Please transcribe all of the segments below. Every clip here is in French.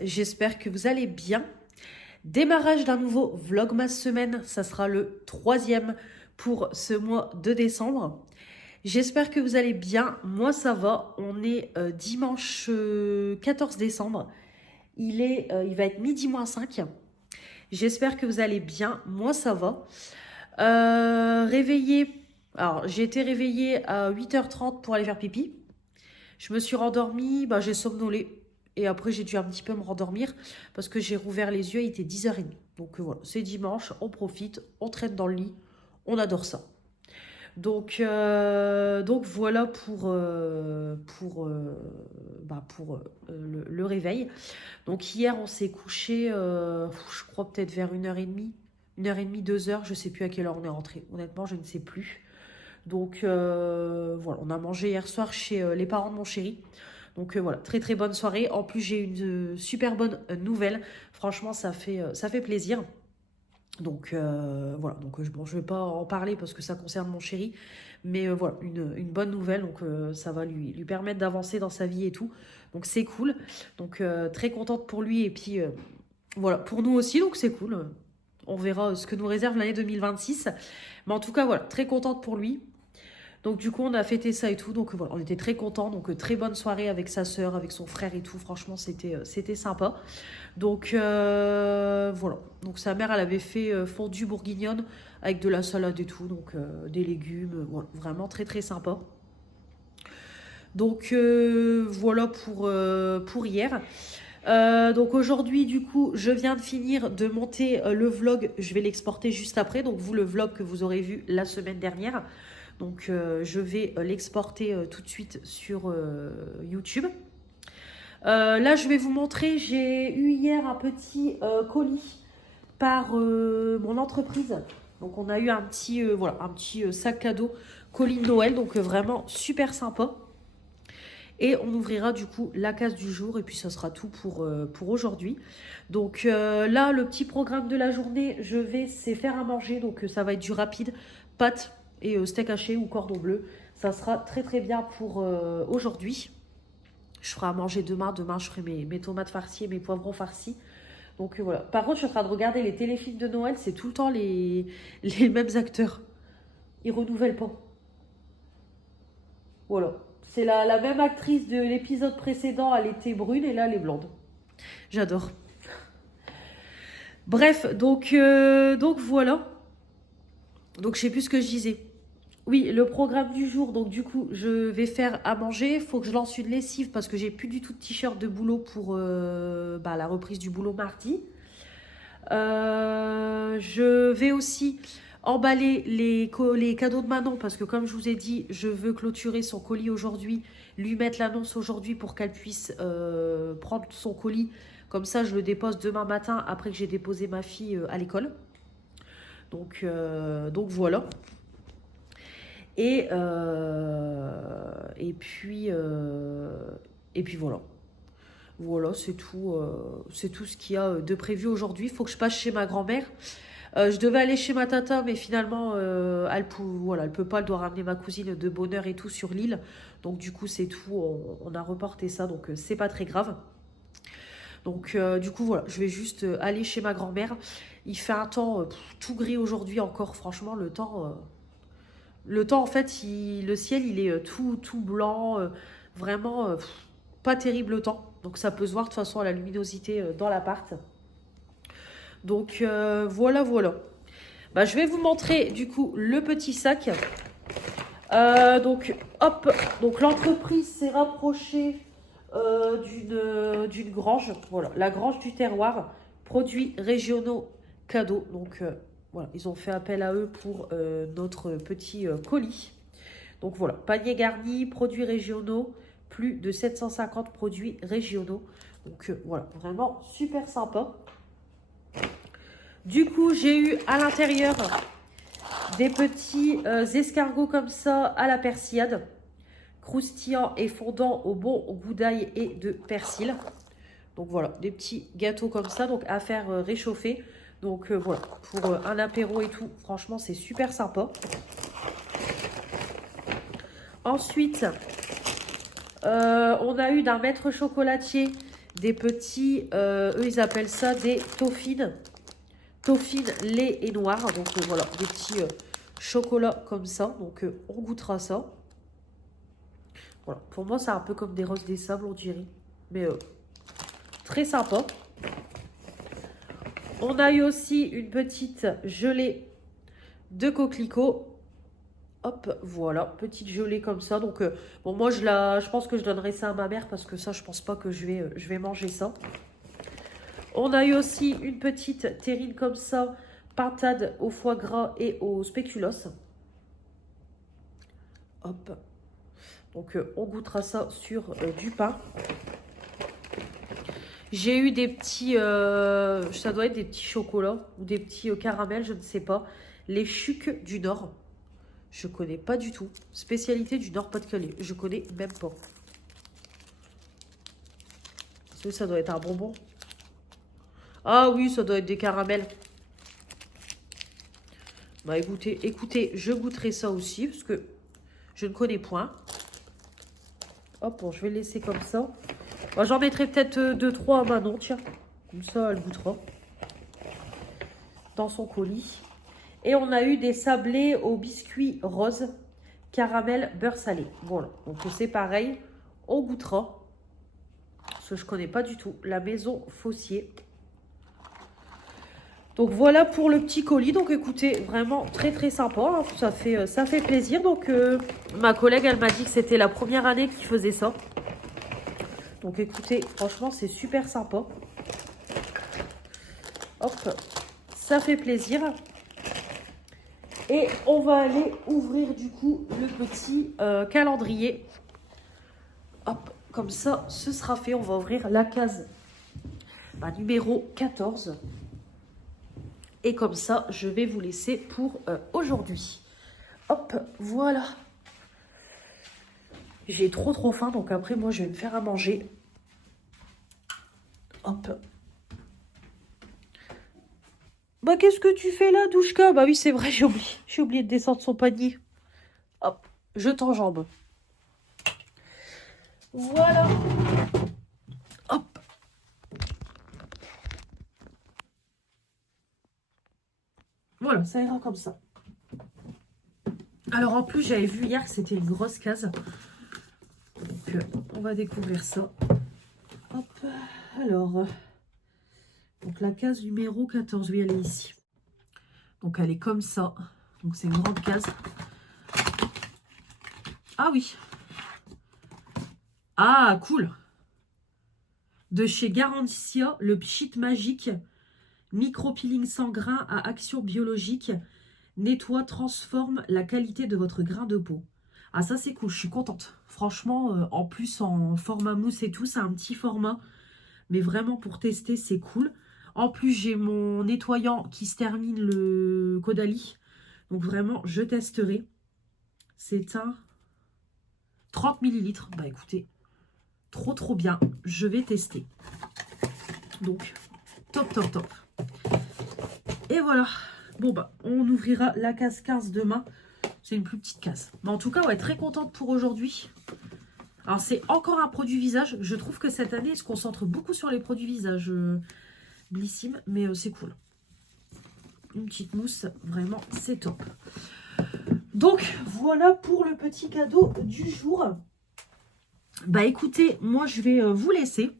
j'espère que vous allez bien. Démarrage d'un nouveau Vlogmas semaine, ça sera le 3e pour ce mois de décembre. J'espère que vous allez bien, moi ça va, on est dimanche 14 décembre, il va être midi moins 5. J'espère que vous allez bien, moi ça va. Réveillée, alors j'ai été réveillée à 8h30 pour aller faire pipi. Je me suis rendormie, j'ai somnolé. Et après, j'ai dû un petit peu me rendormir parce que j'ai rouvert les yeux, il était 10h30. Donc voilà, c'est dimanche, on profite, on traîne dans le lit, on adore ça. Donc voilà pour le réveil. Donc hier, on s'est couché, je crois peut-être vers 1h30, 1h30, 2h, je sais plus à quelle heure on est rentré. Honnêtement, je ne sais plus. Donc voilà, on a mangé hier soir chez les parents de mon chéri. Donc voilà, très très bonne soirée. En plus, j'ai une super bonne nouvelle. Franchement, ça fait plaisir. Donc voilà, donc bon, je ne vais pas en parler parce que ça concerne mon chéri. Mais voilà, une bonne nouvelle. Donc ça va lui permettre d'avancer dans sa vie et tout. Donc c'est cool. Donc très contente pour lui. Et puis voilà, pour nous aussi. Donc c'est cool. On verra ce que nous réserve l'année 2026. Mais en tout cas, voilà, très contente pour lui. Donc du coup, on a fêté ça et tout. Donc voilà, on était très contents. Donc très bonne soirée avec sa sœur, avec son frère et tout. Franchement, c'était sympa. Donc voilà. Donc sa mère, elle avait fait fondue bourguignonne avec de la salade et tout. Donc des légumes. Voilà, vraiment très très sympa. Donc voilà pour hier. Donc aujourd'hui, du coup, je viens de finir de monter le vlog. Je vais l'exporter juste après. Donc vous, le vlog que vous aurez vu la semaine dernière. Donc je vais l'exporter tout de suite sur YouTube. Là, je vais vous montrer, j'ai eu hier un petit colis par mon entreprise. Donc on a eu un petit, un petit sac cadeau colis de Noël. Donc vraiment super sympa. Et on ouvrira du coup la case du jour et puis ça sera tout pour aujourd'hui. Donc là, le petit programme de la journée, c'est faire à manger. Donc ça va être du rapide, pâtes et steak haché ou cordon bleu. Ça sera très très bien pour aujourd'hui. Je ferai à manger demain. Demain, je ferai mes tomates farcies et mes poivrons farcis. Donc voilà. Par contre, je suis en train de regarder les téléfilms de Noël. C'est tout le temps les mêmes acteurs. Ils renouvellent pas. Voilà. C'est la même actrice de l'épisode précédent. Elle était brune et là, elle est blonde. J'adore. Bref, donc voilà. Donc je sais plus ce que je disais. Oui, le programme du jour, donc du coup, je vais faire à manger. Il faut que je lance une lessive parce que j'ai plus du tout de t-shirt de boulot pour la reprise du boulot mardi. Je vais aussi emballer les cadeaux de Manon parce que comme je vous ai dit, je veux clôturer son colis aujourd'hui, lui mettre l'annonce aujourd'hui pour qu'elle puisse prendre son colis. Comme ça, je le dépose demain matin après que j'ai déposé ma fille à l'école. Donc voilà. Et puis voilà. Voilà, c'est tout ce qu'il y a de prévu aujourd'hui. Il faut que je passe chez ma grand-mère. Je devais aller chez ma tata, mais finalement, elle peut pas. Elle doit ramener ma cousine de bonne heure et tout sur l'île. Donc du coup, c'est tout. On a reporté ça, donc c'est pas très grave. Donc du coup, voilà, je vais juste aller chez ma grand-mère. Il fait un temps tout gris aujourd'hui encore. Franchement, le temps, en fait, le ciel, il est tout blanc. Vraiment, pas terrible le temps. Donc ça peut se voir de toute façon à la luminosité dans l'appart. Donc voilà. Je vais vous montrer du coup le petit sac. Donc hop, donc l'entreprise s'est rapprochée d'une grange. Voilà, la grange du terroir, produits régionaux cadeaux. Donc voilà, ils ont fait appel à eux pour notre petit colis. Donc voilà, panier garni, produits régionaux, plus de 750 produits régionaux. Donc voilà, vraiment super sympa. Du coup, j'ai eu à l'intérieur des petits escargots comme ça à la persillade, croustillants et fondants au bon goût d'ail et de persil. Donc voilà, des petits gâteaux comme ça, donc à faire réchauffer. Donc voilà, pour un apéro et tout, franchement, c'est super sympa. Ensuite, on a eu d'un maître chocolatier des petits, eux ils appellent ça des toffines. Toffines, lait et noir. Donc voilà, des petits chocolats comme ça. Donc on goûtera ça. Voilà, pour moi c'est un peu comme des roses des sables on dirait. Mais très sympa. On a eu aussi une petite gelée de coquelicot. Hop, voilà, petite gelée comme ça. Donc, bon, moi, je pense que je donnerai ça à ma mère parce que ça, je pense pas que je vais manger ça. On a eu aussi une petite terrine comme ça, pintade au foie gras et au spéculoos. Hop. Donc, on goûtera ça sur du pain. J'ai eu des petits, ça doit être des petits chocolats ou des petits caramels, je ne sais pas. Les Chucs du Nord. Je connais pas du tout. Spécialité du Nord-Pas-de-Calais. Je connais même pas. Ça doit être un bonbon. Ah oui, ça doit être des caramels. Bah écoutez, je goûterai ça aussi parce que je ne connais point. Hop, bon, je vais le laisser comme ça. Bah, j'en mettrai peut-être 2-3 à Manon, tiens. Comme ça, elle goûtera. Dans son colis. Et on a eu des sablés au biscuit rose, caramel, beurre salé. Voilà, donc c'est pareil, on goûtera. Parce que je ne connais pas du tout. La maison Fossier. Donc voilà pour le petit colis. Donc écoutez, vraiment très très sympa. Hein. Ça fait plaisir. Donc ma collègue, elle m'a dit que c'était la première année qu'il faisait ça. Donc écoutez, franchement, c'est super sympa. Hop, ça fait plaisir. Et on va aller ouvrir du coup le petit calendrier. Hop, comme ça, ce sera fait. On va ouvrir la case numéro 14. Et comme ça, je vais vous laisser pour aujourd'hui. Hop, voilà. J'ai trop faim, donc après, moi, je vais me faire à manger. Hop. Bah, qu'est-ce que tu fais là, Douchka? Bah oui, c'est vrai, j'ai oublié de descendre son panier. Hop, je t'enjambe. Voilà. Hop. Voilà, ça ira comme ça. Alors, en plus, j'avais vu hier que c'était une grosse case. Donc, on va découvrir ça. Hop, alors... donc, la case numéro 14, oui, elle est ici. Donc, elle est comme ça. Donc, c'est une grande case. Ah oui. Ah, cool. De chez Garantia, le pchit magique. Micro-peeling sans grain à action biologique. Nettoie, transforme la qualité de votre grain de peau. Ah, ça, c'est cool. Je suis contente. Franchement, en plus, en format mousse et tout, c'est un petit format. Mais vraiment, pour tester, c'est cool. En plus, j'ai mon nettoyant qui se termine le Caudalie. Donc, vraiment, je testerai. C'est un 30 ml. Bah, écoutez, trop bien. Je vais tester. Donc, top. Et voilà. Bon, bah, on ouvrira la case 15 demain. C'est une plus petite case. Mais en tout cas, ouais, très contente pour aujourd'hui. Alors, c'est encore un produit visage. Je trouve que cette année, il se concentre beaucoup sur les produits visage. Blissime, mais c'est cool. Une petite mousse, vraiment, c'est top. Donc, voilà pour le petit cadeau du jour. Bah, écoutez, moi, je vais vous laisser.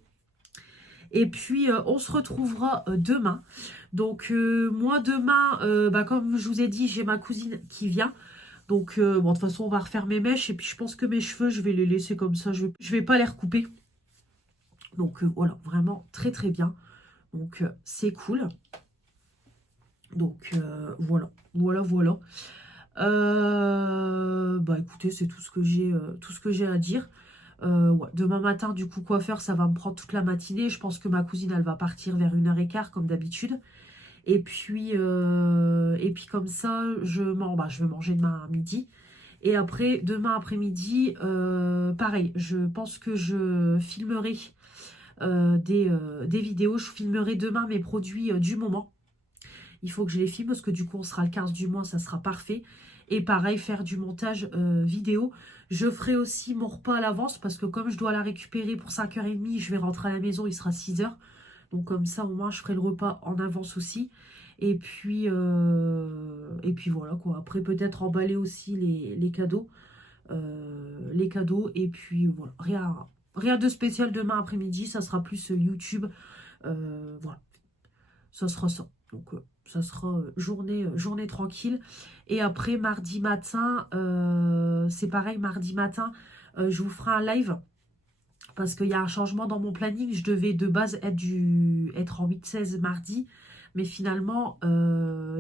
Et puis, on se retrouvera demain. Donc, moi, demain, comme je vous ai dit, j'ai ma cousine qui vient. Donc, bon, de toute façon, on va refaire mes mèches. Et puis, je pense que mes cheveux, je vais les laisser comme ça. Je vais pas les recouper. Donc, voilà, vraiment très bien. Donc, c'est cool. Donc, voilà. Bah, écoutez, c'est tout ce que j'ai à dire. Ouais. Demain matin, du coup, coiffeur, ça va me prendre toute la matinée. Je pense que ma cousine, elle va partir vers 1h15, comme d'habitude. Et puis comme ça, je vais manger demain à midi. Et après, demain après-midi, pareil, je pense que je filmerai des vidéos. Je filmerai demain mes produits du moment. Il faut que je les filme parce que du coup, on sera le 15 du mois, ça sera parfait. Et pareil, faire du montage vidéo. Je ferai aussi mon repas à l'avance parce que comme je dois la récupérer pour 5h30, je vais rentrer à la maison, il sera 6h. Donc comme ça, au moins, je ferai le repas en avance aussi. Et puis voilà quoi. Après, peut-être emballer aussi les cadeaux. Et puis voilà. Rien de spécial demain après-midi. Ça sera plus YouTube. Voilà. Ça sera ça. Donc ça sera journée tranquille. Et après, mardi matin, c'est pareil, mardi matin, je vous ferai un live. Parce qu'il y a un changement dans mon planning. Je devais de base être en 8-16 mardi. Mais finalement,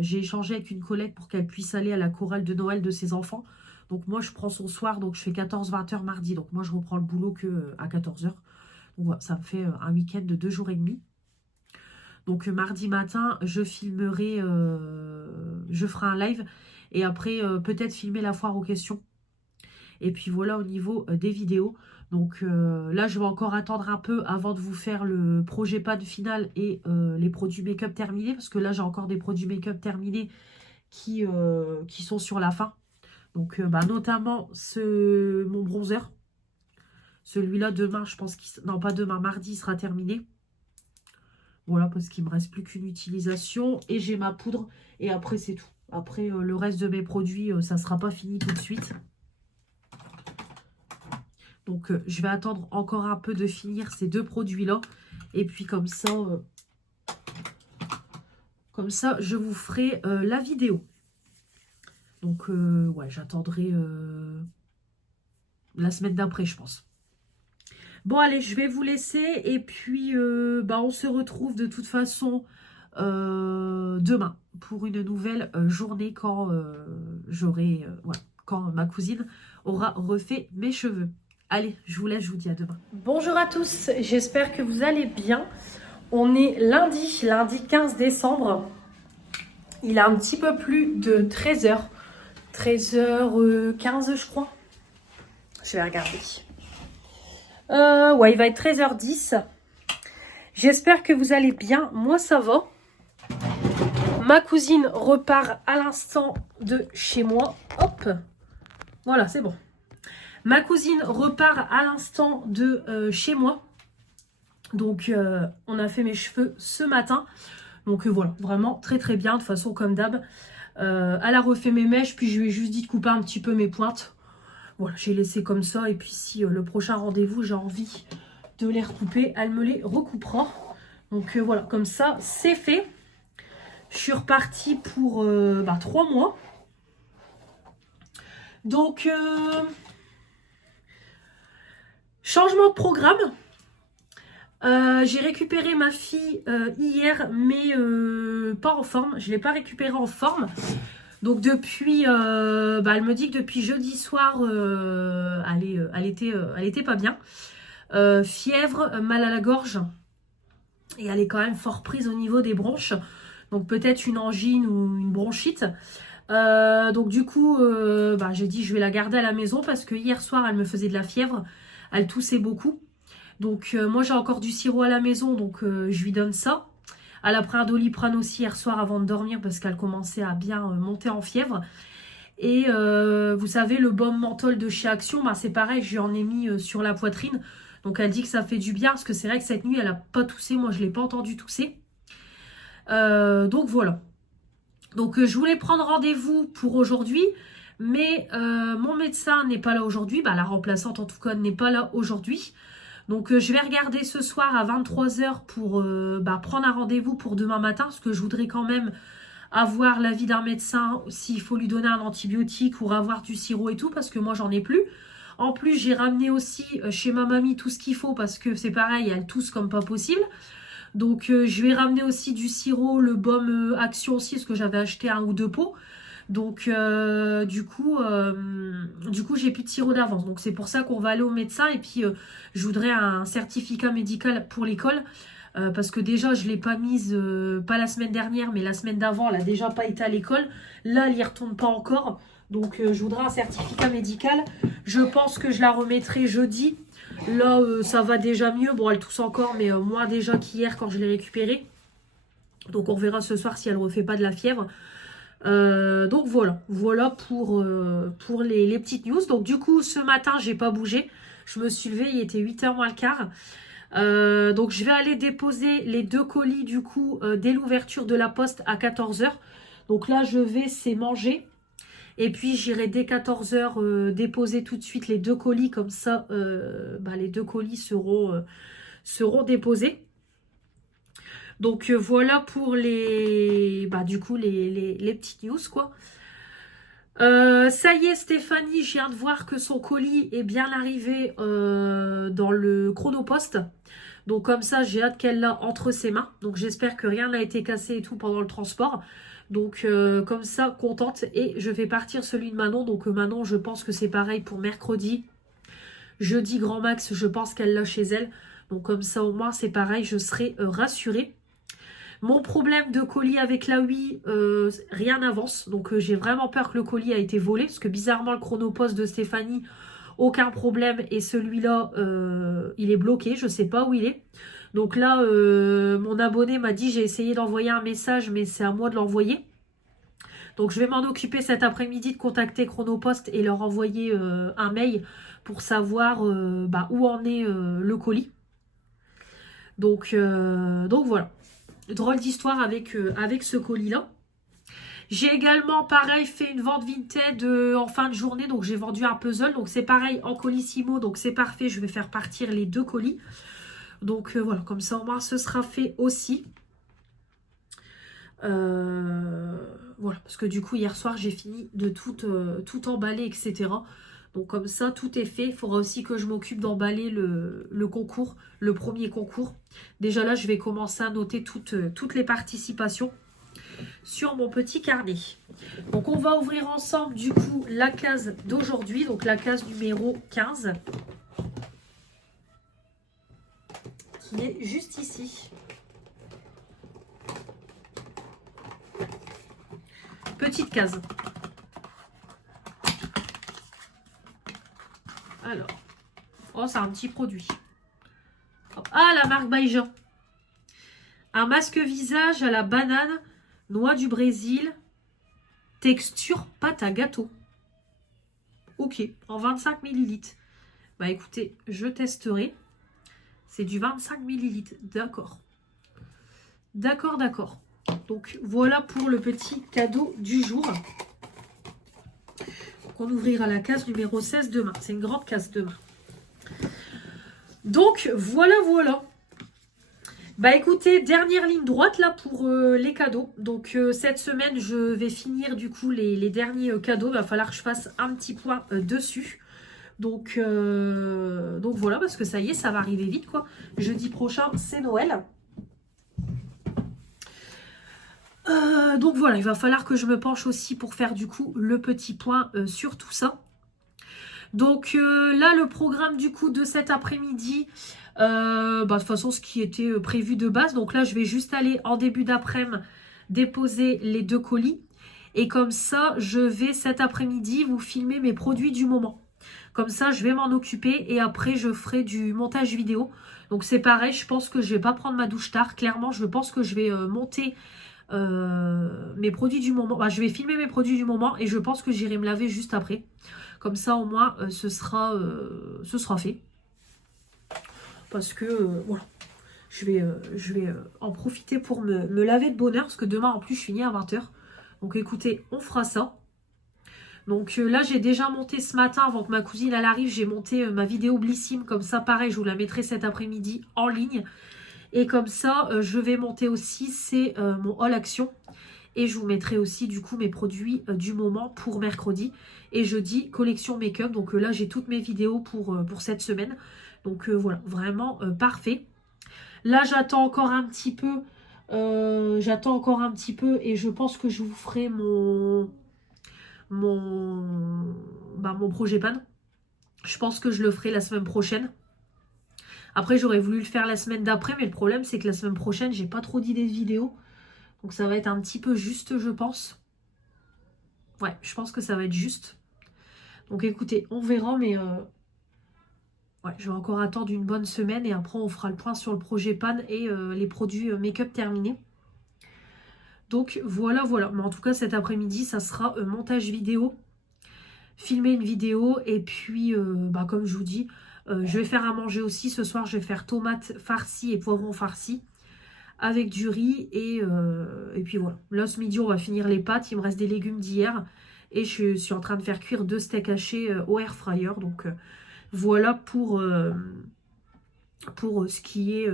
j'ai échangé avec une collègue pour qu'elle puisse aller à la chorale de Noël de ses enfants. Donc moi, je prends son soir. Donc je fais 14-20 heures mardi. Donc moi, je reprends le boulot que à 14 heures. Donc voilà, ça me fait un week-end de 2 jours et demi. Donc mardi matin, je filmerai, je ferai un live. Et après, peut-être filmer la foire aux questions. Et puis voilà au niveau des vidéos. Donc là, je vais encore attendre un peu avant de vous faire le projet pad final et les produits make-up terminés. Parce que là, j'ai encore des produits make-up terminés qui sont sur la fin. Donc notamment mon bronzer. Celui-là, demain, je pense qu'il... Non, pas demain, mardi, il sera terminé. Voilà, parce qu'il ne me reste plus qu'une utilisation. Et j'ai ma poudre. Et après, c'est tout. Après, le reste de mes produits, ça ne sera pas fini tout de suite. Donc, je vais attendre encore un peu de finir ces 2 produits-là. Et puis, comme ça, je vous ferai la vidéo. Donc, ouais, j'attendrai la semaine d'après, je pense. Bon, allez, je vais vous laisser. Et puis, on se retrouve de toute façon demain pour une nouvelle journée quand quand ma cousine aura refait mes cheveux. Allez, je vous laisse, je vous dis à demain. Bonjour à tous, j'espère que vous allez bien. On est lundi 15 décembre. Il est un petit peu plus de 13h. 13h15, je crois. Je vais regarder. Ouais, il va être 13h10. J'espère que vous allez bien. Moi, ça va. Ma cousine repart à l'instant de chez moi. Hop. Voilà, c'est bon. Ma cousine repart à l'instant de chez moi. Donc, on a fait mes cheveux ce matin. Donc, voilà, vraiment très très bien. De toute façon, comme d'hab. Elle a refait mes mèches. Puis, je lui ai juste dit de couper un petit peu mes pointes. Voilà, j'ai laissé comme ça. Et puis, si le prochain rendez-vous, j'ai envie de les recouper, elle me les recoupera. Donc, voilà, comme ça, c'est fait. Je suis repartie pour 3 mois. Donc, changement de programme. J'ai récupéré ma fille hier, mais pas en forme. Je ne l'ai pas récupérée en forme. Donc depuis, elle me dit que depuis jeudi soir, elle était pas bien. Fièvre, mal à la gorge. Et elle est quand même fort prise au niveau des bronches. Donc peut-être une angine ou une bronchite. Donc du coup, j'ai dit je vais la garder à la maison parce que hier soir, elle me faisait de la fièvre. Elle toussait beaucoup. Donc moi, j'ai encore du sirop à la maison, donc je lui donne ça. Elle a pris un Doliprane aussi hier soir avant de dormir parce qu'elle commençait à bien monter en fièvre. Et vous savez, le baume menthol de chez Action, c'est pareil, je lui en ai mis sur la poitrine. Donc elle dit que ça fait du bien parce que c'est vrai que cette nuit, elle n'a pas toussé. Moi, je ne l'ai pas entendu tousser. Donc voilà. Donc je voulais prendre rendez-vous pour aujourd'hui. Mais mon médecin n'est pas là aujourd'hui. La remplaçante en tout cas n'est pas là aujourd'hui. Donc je vais regarder ce soir à 23h pour prendre un rendez-vous pour demain matin. Parce que je voudrais quand même avoir l'avis d'un médecin s'il faut lui donner un antibiotique ou avoir du sirop et tout. Parce que moi j'en ai plus. En plus j'ai ramené aussi chez ma mamie tout ce qu'il faut. Parce que c'est pareil, elle tousse comme pas possible. Donc je vais ramener aussi du sirop, le baume Action aussi. Parce que j'avais acheté 1 ou 2 pots. Donc du coup j'ai plus de sirop d'avance. Donc c'est pour ça qu'on va aller au médecin. Et puis je voudrais un certificat médical pour l'école. Parce que déjà je ne l'ai pas mise, pas la semaine dernière, mais la semaine d'avant, elle n'a déjà pas été à l'école. Là, elle n'y retourne pas encore. Donc je voudrais un certificat médical. Je pense que je la remettrai jeudi. Là, ça va déjà mieux. Bon, elle tousse encore, mais moins déjà qu'hier quand je l'ai récupérée. Donc on verra ce soir si elle ne refait pas de la fièvre. Donc voilà pour les petites news. Donc du coup, ce matin, j'ai pas bougé. Je me suis levée, il était 8h moins le quart. Donc je vais aller déposer les 2 colis du coup dès l'ouverture de la poste à 14h. Donc là, c'est manger. Et puis j'irai dès 14h déposer tout de suite les 2 colis. Comme ça, les 2 colis seront déposés. Donc voilà pour du coup les petites news quoi. Ça y est, Stéphanie, je viens de voir que son colis est bien arrivé dans le chronopost. Donc comme ça, j'ai hâte qu'elle l'a entre ses mains. Donc j'espère que rien n'a été cassé et tout pendant le transport. Donc comme ça, contente. Et je vais partir celui de Manon. Donc Manon, je pense que c'est pareil pour mercredi. Jeudi, grand max, je pense qu'elle l'a chez elle. Donc comme ça, au moins, c'est pareil, je serai rassurée. Mon problème de colis avec la Wii, rien n'avance. Donc j'ai vraiment peur que le colis a été volé. Parce que bizarrement, le chronopost de Stéphanie, aucun problème. Et celui-là, il est bloqué. Je ne sais pas où il est. Donc là, mon abonné m'a dit, j'ai essayé d'envoyer un message, mais c'est à moi de l'envoyer. Donc je vais m'en occuper cet après-midi de contacter Chronopost et leur envoyer un mail pour savoir où en est le colis. Donc voilà. Drôle d'histoire avec ce colis-là. J'ai également, pareil, fait une vente Vinted en fin de journée. Donc, j'ai vendu un puzzle. Donc, c'est pareil en colissimo. Donc, c'est parfait. Je vais faire partir les 2 colis. Donc, voilà. Comme ça, au moins, ce sera fait aussi. Voilà. Parce que du coup, hier soir, j'ai fini de tout emballer, etc. Donc, comme ça, tout est fait. Il faudra aussi que je m'occupe d'emballer le concours, le premier concours. Déjà là, je vais commencer à noter toutes les participations sur mon petit carnet. Donc on va ouvrir ensemble du coup la case d'aujourd'hui, donc la case numéro 15 qui est juste ici. Petite case. Alors, oh c'est un petit produit. Ah, la marque Baïjean. Un masque visage à la banane, noix du Brésil, texture pâte à gâteau. Ok, en 25 millilitres. Bah écoutez, je testerai. C'est du 25 millilitres, d'accord. D'accord. Donc voilà pour le petit cadeau du jour. Donc, on ouvrira la case numéro 16 demain. C'est une grande case demain. Donc voilà. Bah écoutez, dernière ligne droite là pour les cadeaux. Donc cette semaine, je vais finir du coup les derniers cadeaux. Il va falloir que je fasse un petit point dessus. Donc voilà, parce que ça y est, ça va arriver vite quoi. Jeudi prochain, c'est Noël. Donc voilà, il va falloir que je me penche aussi pour faire du coup le petit point sur tout ça. Donc là, le programme du coup de cet après-midi, de toute façon, ce qui était prévu de base. Donc là, je vais juste aller en début d'après-midi déposer les 2 colis. Et comme ça, je vais cet après-midi vous filmer mes produits du moment. Comme ça, je vais m'en occuper et après, je ferai du montage vidéo. Donc c'est pareil, je pense que je vais pas prendre ma douche tard. Clairement, je pense que je vais monter mes produits du moment. Je vais filmer mes produits du moment et je pense que j'irai me laver juste après. Comme ça, au moins, ce sera fait. Parce que, voilà, je vais en profiter pour me laver de bonne heure. Parce que demain, en plus, je finis à 20h. Donc, écoutez, on fera ça. Donc là, j'ai déjà monté ce matin, avant que ma cousine elle arrive, j'ai monté ma vidéo Blissim. Comme ça, pareil, je vous la mettrai cet après-midi en ligne. Et comme ça, je vais monter aussi, c'est mon haul action. Et je vous mettrai aussi du coup mes produits du moment pour mercredi. Et jeudi, collection make-up. Donc là, j'ai toutes mes vidéos pour cette semaine. Donc voilà, vraiment parfait. Là, j'attends encore un petit peu. Et je pense que je vous ferai mon projet pan. Je pense que je le ferai la semaine prochaine. Après, j'aurais voulu le faire la semaine d'après, mais le problème, c'est que la semaine prochaine, j'ai pas trop d'idées de vidéos. Donc ça va être un petit peu juste, je pense. Ouais, je pense que ça va être juste. Donc écoutez, on verra, mais ouais, je vais encore attendre une bonne semaine et après on fera le point sur le projet pan et les produits make-up terminés. Donc voilà, voilà. Mais en tout cas, cet après-midi, ça sera montage vidéo. Filmer une vidéo. Et puis, bah, comme je vous dis, je vais faire à manger aussi. Ce soir, je vais faire tomates farcies et poivrons farcis avec du riz. Et puis voilà. Là, ce midi, on va finir les pâtes. Il me reste des légumes d'hier. Et je suis en train de faire cuire 2 steaks hachés au air fryer. Donc voilà pour ce qui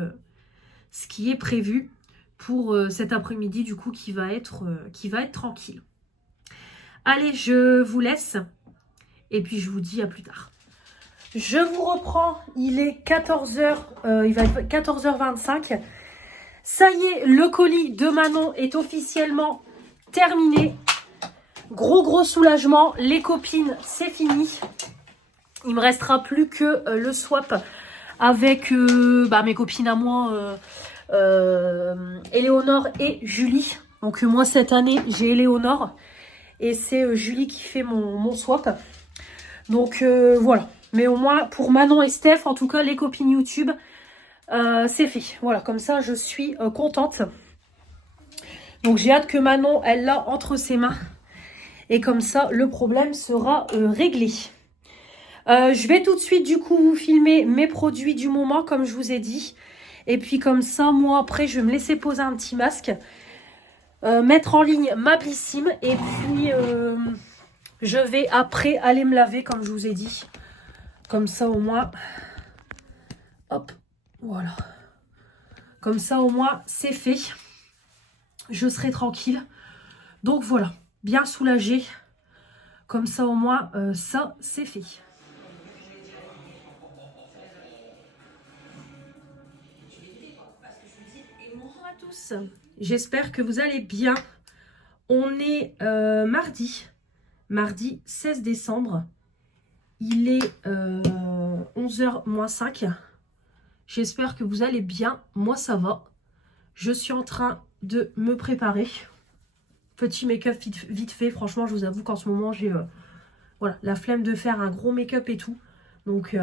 est prévu pour cet après-midi, du coup, qui va être tranquille. Allez, je vous laisse. Et puis, je vous dis à plus tard. Je vous reprends. Il est 14h. Il va être 14h25. Ça y est, le colis de Manon est officiellement terminé. Gros soulagement. Les copines, c'est fini. Il me restera plus que le swap avec mes copines à moi, Éléonore et Julie. Donc moi cette année j'ai Éléonore et c'est Julie qui fait mon swap. Donc voilà. Mais au moins pour Manon et Steph, en tout cas les copines YouTube, c'est fait. Voilà, comme ça je suis contente. Donc j'ai hâte que Manon elle l'a entre ses mains. Et comme ça le problème sera réglé. Je vais tout de suite du coup vous filmer mes produits du moment comme je vous ai dit. Et puis comme ça, moi après je vais me laisser poser un petit masque. Mettre en ligne ma Blissim. Et puis je vais après aller me laver comme je vous ai dit. Comme ça au moins. Hop, voilà. Comme ça au moins c'est fait. Je serai tranquille. Donc voilà, bien soulagée. Comme ça au moins ça c'est fait. J'espère que vous allez bien. On est mardi 16 décembre. Il est 11h moins 5. J'espère que vous allez bien. Moi, ça va. Je suis en train de me préparer. Petit make-up vite fait. Franchement, je vous avoue qu'en ce moment, j'ai voilà, la flemme de faire un gros make-up et tout. Donc,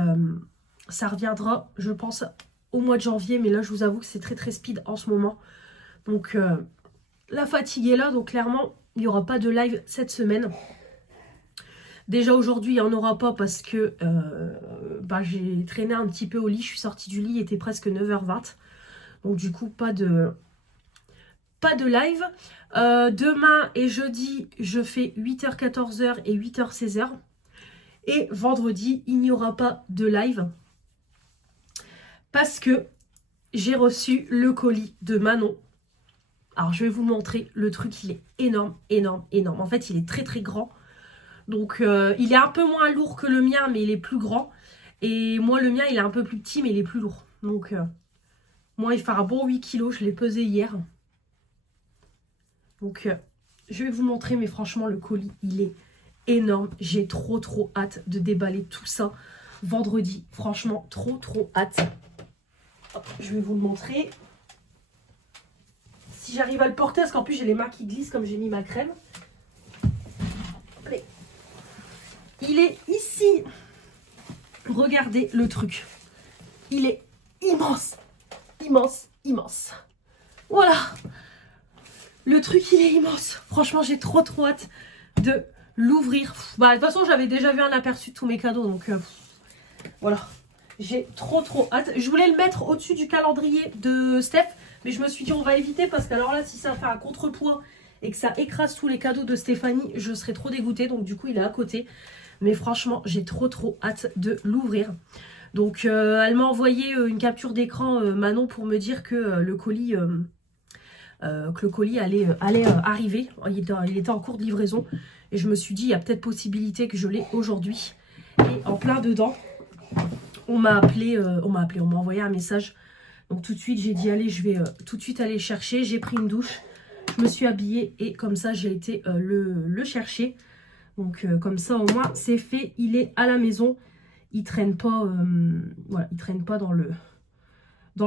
ça reviendra, je pense, au mois de janvier. Mais là, je vous avoue que c'est très speed en ce moment. Donc, la fatigue est là. Donc, clairement, il n'y aura pas de live cette semaine. Déjà aujourd'hui, il n'y en aura pas parce que j'ai traîné un petit peu au lit. Je suis sortie du lit, il était presque 9h20. Donc du coup, pas de live. Demain et jeudi, je fais 8h, 14h et 8h, 16h. Et vendredi, il n'y aura pas de live. Parce que j'ai reçu le colis de Manon. Alors je vais vous montrer. Le truc, il est énorme. En fait, il est très grand. Donc il est un peu moins lourd que le mien, mais il est plus grand. Et moi, le mien, il est un peu plus petit, mais il est plus lourd. Donc moi, il fait un bon 8 kg. Je l'ai pesé hier. Donc je vais vous montrer, mais franchement, le colis, il est énorme. J'ai trop hâte de déballer tout ça vendredi. Franchement, trop hâte. Hop, je vais vous le montrer. Si j'arrive à le porter, parce qu'en plus, j'ai les mains qui glissent comme j'ai mis ma crème. Allez. Il est ici. Regardez le truc. Il est immense. Voilà. Le truc, il est immense. Franchement, j'ai trop hâte de l'ouvrir. De toute façon, j'avais déjà vu un aperçu de tous mes cadeaux. Donc, voilà. J'ai trop hâte. Je voulais le mettre au-dessus du calendrier de Steph. Mais je me suis dit, on va éviter. Parce que alors là, si ça fait un contrepoids et que ça écrase tous les cadeaux de Stéphanie, je serais trop dégoûtée. Donc, du coup, il est à côté. Mais franchement, j'ai trop hâte de l'ouvrir. Donc, elle m'a envoyé une capture d'écran, Manon, pour me dire que le colis allait arriver. Il était en cours de livraison. Et je me suis dit, il y a peut-être possibilité que je l'ai aujourd'hui. Et en plein dedans, on m'a envoyé un message. Donc, tout de suite, j'ai dit, allez, je vais tout de suite aller le chercher. J'ai pris une douche, je me suis habillée et comme ça, j'ai été le chercher. Donc comme ça au moins c'est fait, il est à la maison, il traîne pas, voilà, il traîne pas dans le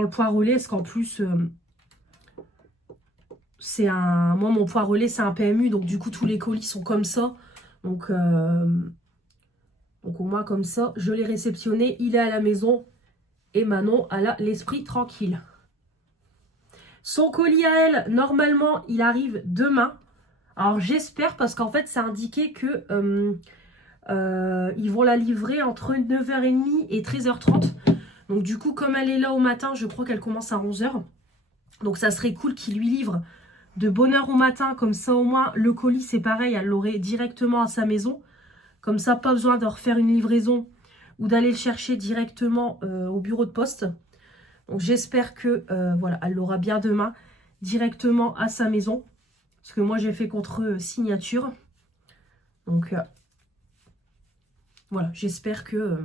poids relais, parce qu'en plus moi mon poids relais c'est un PMU, donc du coup tous les colis sont comme ça, donc au moins comme ça je l'ai réceptionné, il est à la maison et Manon elle a l'esprit tranquille. Son colis à elle, normalement, il arrive demain. Alors j'espère parce qu'en fait, ça indiquait que ils vont la livrer entre 9h30 et 13h30. Donc du coup, comme elle est là au matin, je crois qu'elle commence à 11h. Donc ça serait cool qu'il lui livre de bonne heure au matin. Comme ça, au moins, le colis, c'est pareil, elle l'aurait directement à sa maison. Comme ça, pas besoin de refaire une livraison ou d'aller le chercher directement au bureau de poste. Donc j'espère que voilà, elle l'aura bien demain directement à sa maison. Parce que moi, j'ai fait contre signature. Donc voilà, j'espère que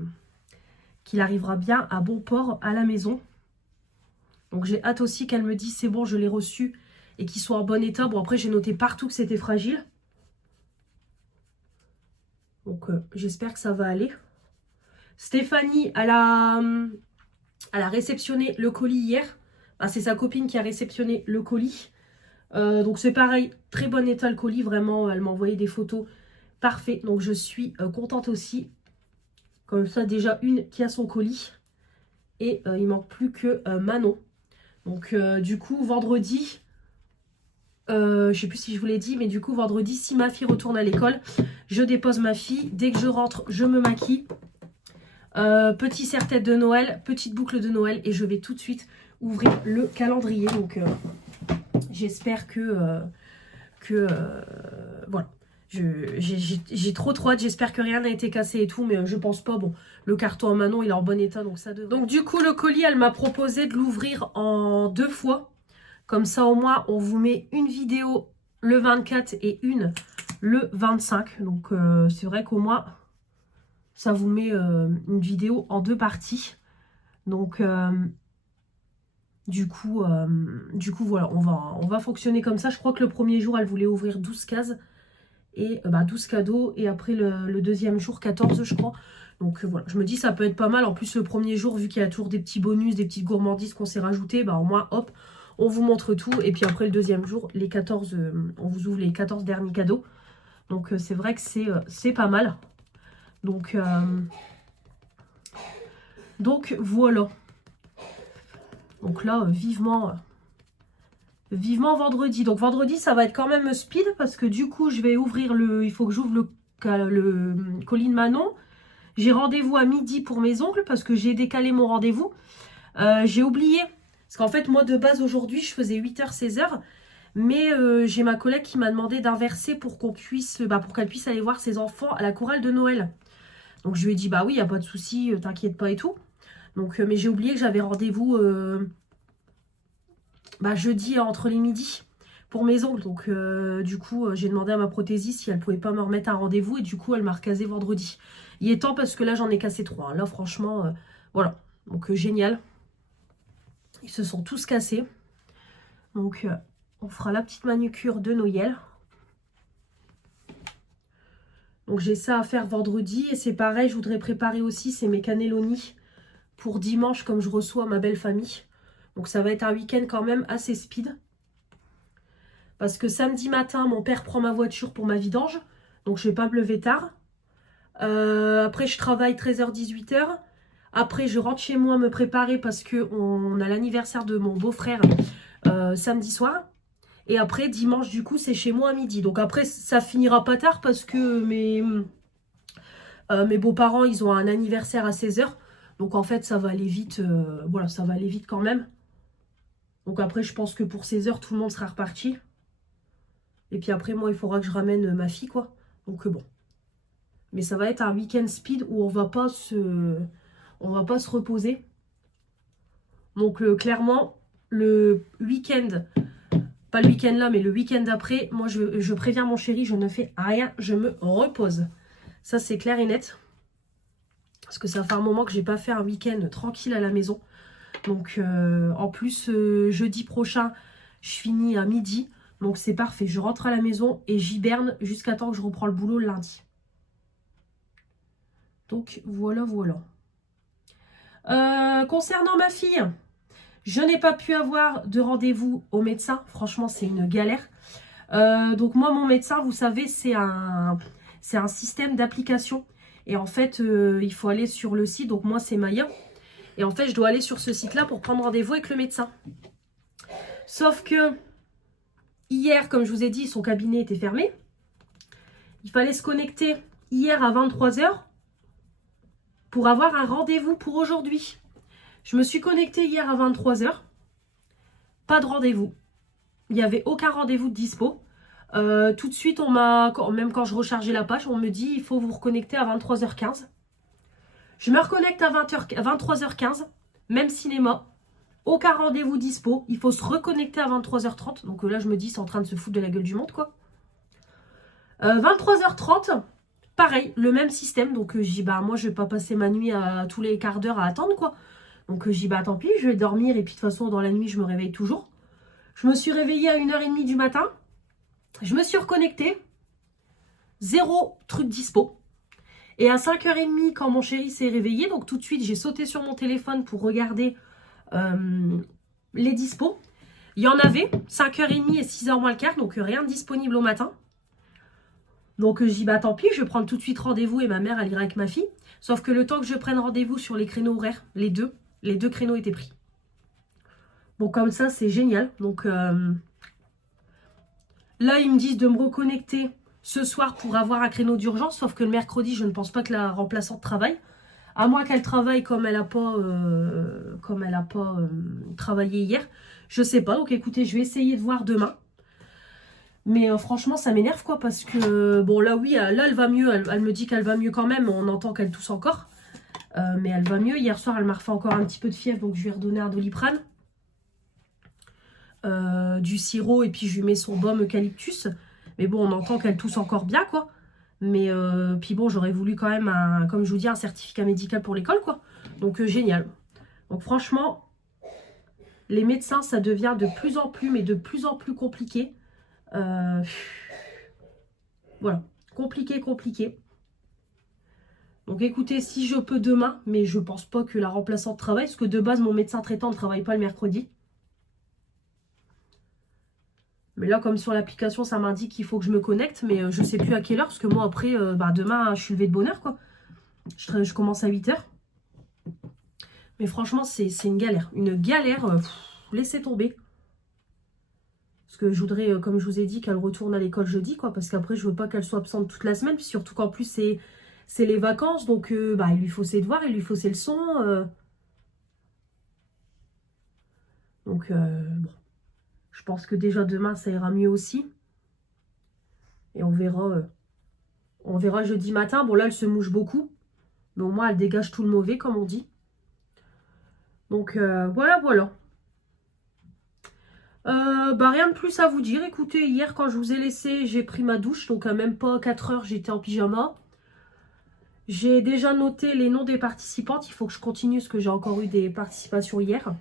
qu'il arrivera bien à bon port à la maison. Donc j'ai hâte aussi qu'elle me dise c'est bon, je l'ai reçu et qu'il soit en bon état. Bon, après, j'ai noté partout que c'était fragile. Donc j'espère que ça va aller. Stéphanie, elle a réceptionné le colis hier. Enfin, c'est sa copine qui a réceptionné le colis. Donc c'est pareil, très bon état le colis. Vraiment, elle m'a envoyé des photos. Parfait. Donc je suis contente aussi. Comme ça, déjà une qui a son colis. Et il manque plus que Manon. Donc du coup, vendredi... je sais plus si je vous l'ai dit, mais du coup, vendredi, si ma fille retourne à l'école, je dépose ma fille. Dès que je rentre, je me maquille. Petit serre-tête de Noël, petite boucle de Noël. Et je vais tout de suite ouvrir le calendrier. Donc, j'espère que voilà. J'ai trop hâte. J'espère que rien n'a été cassé et tout. Mais je pense pas. Bon, le carton à Manon, il est en bon état. Donc, ça devrait. Donc, du coup, le colis, elle m'a proposé de l'ouvrir en 2 fois. Comme ça, au moins, on vous met une vidéo le 24 et une le 25. Donc, c'est vrai qu'au moins, ça vous met une vidéo en 2 parties. Donc, du coup, voilà, on va fonctionner comme ça. Je crois que le premier jour, elle voulait ouvrir 12 cases et 12 cadeaux. Et après, le deuxième jour, 14, je crois. Donc, voilà, je me dis, ça peut être pas mal. En plus, le premier jour, vu qu'il y a toujours des petits bonus, des petites gourmandises qu'on s'est rajoutés, au moins, hop, on vous montre tout. Et puis après, le deuxième jour, les 14, on vous ouvre les 14 derniers cadeaux. Donc, c'est vrai que c'est pas mal. Donc voilà. Donc là, vivement vendredi. Donc vendredi, ça va être quand même speed parce que du coup, je vais ouvrir il faut que j'ouvre le colis de Manon. J'ai rendez-vous à midi pour mes ongles parce que j'ai décalé mon rendez-vous. J'ai oublié. Parce qu'en fait, moi, de base, aujourd'hui, je faisais 8h, 16h. Mais j'ai ma collègue qui m'a demandé d'inverser pour qu'elle puisse aller voir ses enfants à la chorale de Noël. Donc je lui ai dit, bah oui, il n'y a pas de souci, t'inquiète pas et tout. Donc, mais j'ai oublié que j'avais rendez-vous jeudi entre les midis pour mes ongles. Donc du coup, j'ai demandé à ma prothésiste si elle pouvait pas me remettre un rendez-vous. Et du coup, elle m'a recasé vendredi. Il est temps parce que là, j'en ai cassé 3. Hein. Là, franchement, voilà. Donc génial. Ils se sont tous cassés. Donc on fera la petite manucure de Noël. Donc j'ai ça à faire vendredi. Et c'est pareil, je voudrais préparer aussi, c'est mes cannelloni pour dimanche comme je reçois ma belle famille. Donc ça va être un week-end quand même assez speed. Parce que samedi matin, mon père prend ma voiture pour ma vidange. Donc je ne vais pas me lever tard. Après je travaille 13h-18h. Après je rentre chez moi me préparer parce qu'on a l'anniversaire de mon beau-frère samedi soir. Et après dimanche du coup c'est chez moi à midi. Donc après ça finira pas tard parce que mes beaux-parents ils ont un anniversaire à 16h. Donc en fait ça va aller vite. Voilà, ça va aller vite quand même. Donc après je pense que pour 16h tout le monde sera reparti. Et puis après moi il faudra que je ramène ma fille quoi. Donc bon. Mais ça va être un week-end speed où on va pas se reposer. Donc clairement le week-end, pas le week-end là mais le week-end d'après, moi je préviens mon chéri, je ne fais rien, je me repose. Ça c'est clair et net. Parce que ça fait un moment que j'ai pas fait un week-end tranquille à la maison. Donc en plus jeudi prochain je finis à midi. Donc c'est parfait, je rentre à la maison et j'hiberne jusqu'à temps que je reprends le boulot le lundi. Donc voilà. Concernant ma fille, je n'ai pas pu avoir de rendez-vous au médecin. Franchement c'est une galère. Donc moi mon médecin vous savez c'est un système d'application. Et en fait il faut aller sur le site, donc moi c'est Maya. Et en fait je dois aller sur ce site là pour prendre rendez-vous avec le médecin. Sauf que hier, comme je vous ai dit, son cabinet était fermé. Il fallait se connecter hier à 23 h pour avoir un rendez-vous pour aujourd'hui. Je me suis connectée hier à 23 h. Pas de rendez-vous. Il n'y avait aucun rendez-vous de dispo. Tout de suite, même quand je rechargeais la page, on me dit il faut vous reconnecter à 23h15. Je me reconnecte à 23h15, même cinéma, aucun rendez-vous dispo, il faut se reconnecter à 23h30. Donc là, je me dis c'est en train de se foutre de la gueule du monde, quoi. 23h30, pareil, le même système. Donc je dis bah moi je vais pas passer ma nuit à tous les quarts d'heure à attendre, quoi. Donc je dis bah tant pis, je vais dormir et puis de toute façon dans la nuit je me réveille toujours. Je me suis réveillée à 1h30 du matin. Je me suis reconnectée. Zéro truc dispo. Et à 5h30, quand mon chéri s'est réveillé, donc tout de suite, j'ai sauté sur mon téléphone pour regarder les dispos. Il y en avait, 5h30 et 6h moins le quart, donc rien de disponible au matin. Donc je dis, bah tant pis, je vais prendre tout de suite rendez-vous et ma mère, elle ira avec ma fille. Sauf que le temps que je prenne rendez-vous sur les créneaux horaires, les deux créneaux étaient pris. Bon, comme ça, c'est génial. Donc là, ils me disent de me reconnecter ce soir pour avoir un créneau d'urgence, sauf que le mercredi, je ne pense pas que la remplaçante travaille. À moins qu'elle travaille comme elle n'a pas, travaillé hier. Je sais pas. Donc écoutez, je vais essayer de voir demain. Mais franchement, ça m'énerve quoi. Parce que, bon là oui, là elle va mieux. Elle me dit qu'elle va mieux quand même. On entend qu'elle tousse encore. Mais elle va mieux. Hier soir, elle m'a refait encore un petit peu de fièvre. Donc je lui ai redonné un Doliprane. Du sirop et puis je lui mets son baume eucalyptus. Mais bon, on entend qu'elle tousse encore bien, quoi. Mais puis bon, j'aurais voulu quand même, comme je vous dis, un certificat médical pour l'école, quoi. Donc génial. Donc franchement, les médecins, ça devient de plus en plus, mais de plus en plus compliqué. Voilà, compliqué, compliqué. Donc écoutez, si je peux demain, mais je pense pas que la remplaçante travaille, parce que de base, mon médecin traitant ne travaille pas le mercredi. Mais là, comme sur l'application, ça m'indique qu'il faut que je me connecte. Mais je sais plus à quelle heure. Parce que moi, après, demain, je suis levée de bonne heure, quoi. Je commence à 8 h. Mais franchement, c'est une galère. Une galère. Laissez tomber. Parce que je voudrais, comme je vous ai dit, qu'elle retourne à l'école jeudi, quoi. Parce qu'après, je veux pas qu'elle soit absente toute la semaine. Puis surtout qu'en plus, c'est les vacances. Donc, il lui faut ses devoirs, il lui faut ses leçons. Donc, bon. Je pense que déjà demain, ça ira mieux aussi. Et on verra jeudi matin. Bon, là, elle se mouche beaucoup. Mais au moins, elle dégage tout le mauvais, comme on dit. Donc, voilà, voilà. Rien de plus à vous dire. Écoutez, hier, quand je vous ai laissé, j'ai pris ma douche. Donc, à même pas 4 heures, j'étais en pyjama. J'ai déjà noté les noms des participantes. Il faut que je continue, parce que j'ai encore eu des participations hier.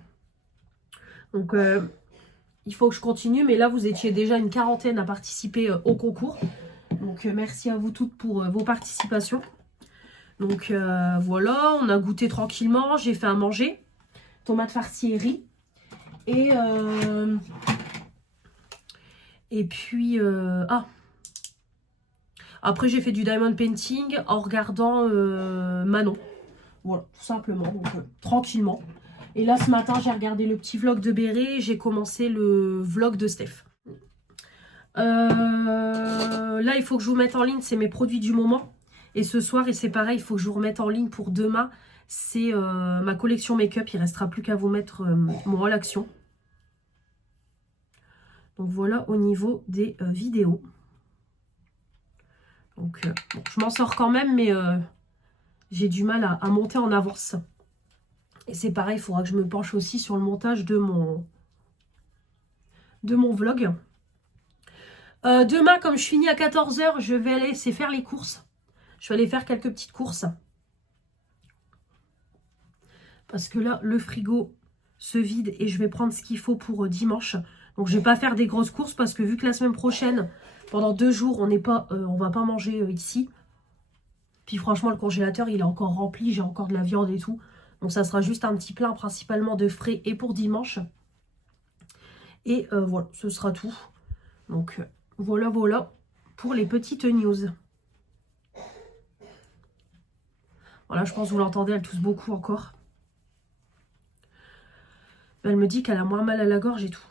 Donc, il faut que je continue. Mais là, vous étiez déjà une quarantaine à participer au concours. Donc, merci à vous toutes pour vos participations. Donc, voilà, on a goûté tranquillement. J'ai fait à manger. Tomates farcies et riz. Et puis, après, j'ai fait du diamond painting en regardant Manon. Voilà, tout simplement. Donc, tranquillement. Et là, ce matin, j'ai regardé le petit vlog de Béré. J'ai commencé le vlog de Steph. Là, il faut que je vous mette en ligne. C'est mes produits du moment. Et ce soir, et c'est pareil, il faut que je vous remette en ligne pour demain. C'est ma collection make-up. Il ne restera plus qu'à vous mettre mon relaxation. Donc voilà au niveau des vidéos. Donc bon, je m'en sors quand même, mais j'ai du mal à monter en avance. Et c'est pareil, il faudra que je me penche aussi sur le montage de mon vlog. Demain, comme je finis à 14 h, je vais aller faire les courses. Je vais aller faire quelques petites courses. Parce que là, le frigo se vide et je vais prendre ce qu'il faut pour dimanche. Donc, je ne vais pas faire des grosses courses parce que vu que la semaine prochaine, pendant 2 jours, on va pas manger ici. Puis franchement, le congélateur, il est encore rempli. J'ai encore de la viande et tout. Donc, ça sera juste un petit plein principalement de frais et pour dimanche. Et voilà, ce sera tout. Donc, voilà, voilà pour les petites news. Voilà, je pense que vous l'entendez, elle tousse beaucoup encore. Elle me dit qu'elle a moins mal à la gorge et tout.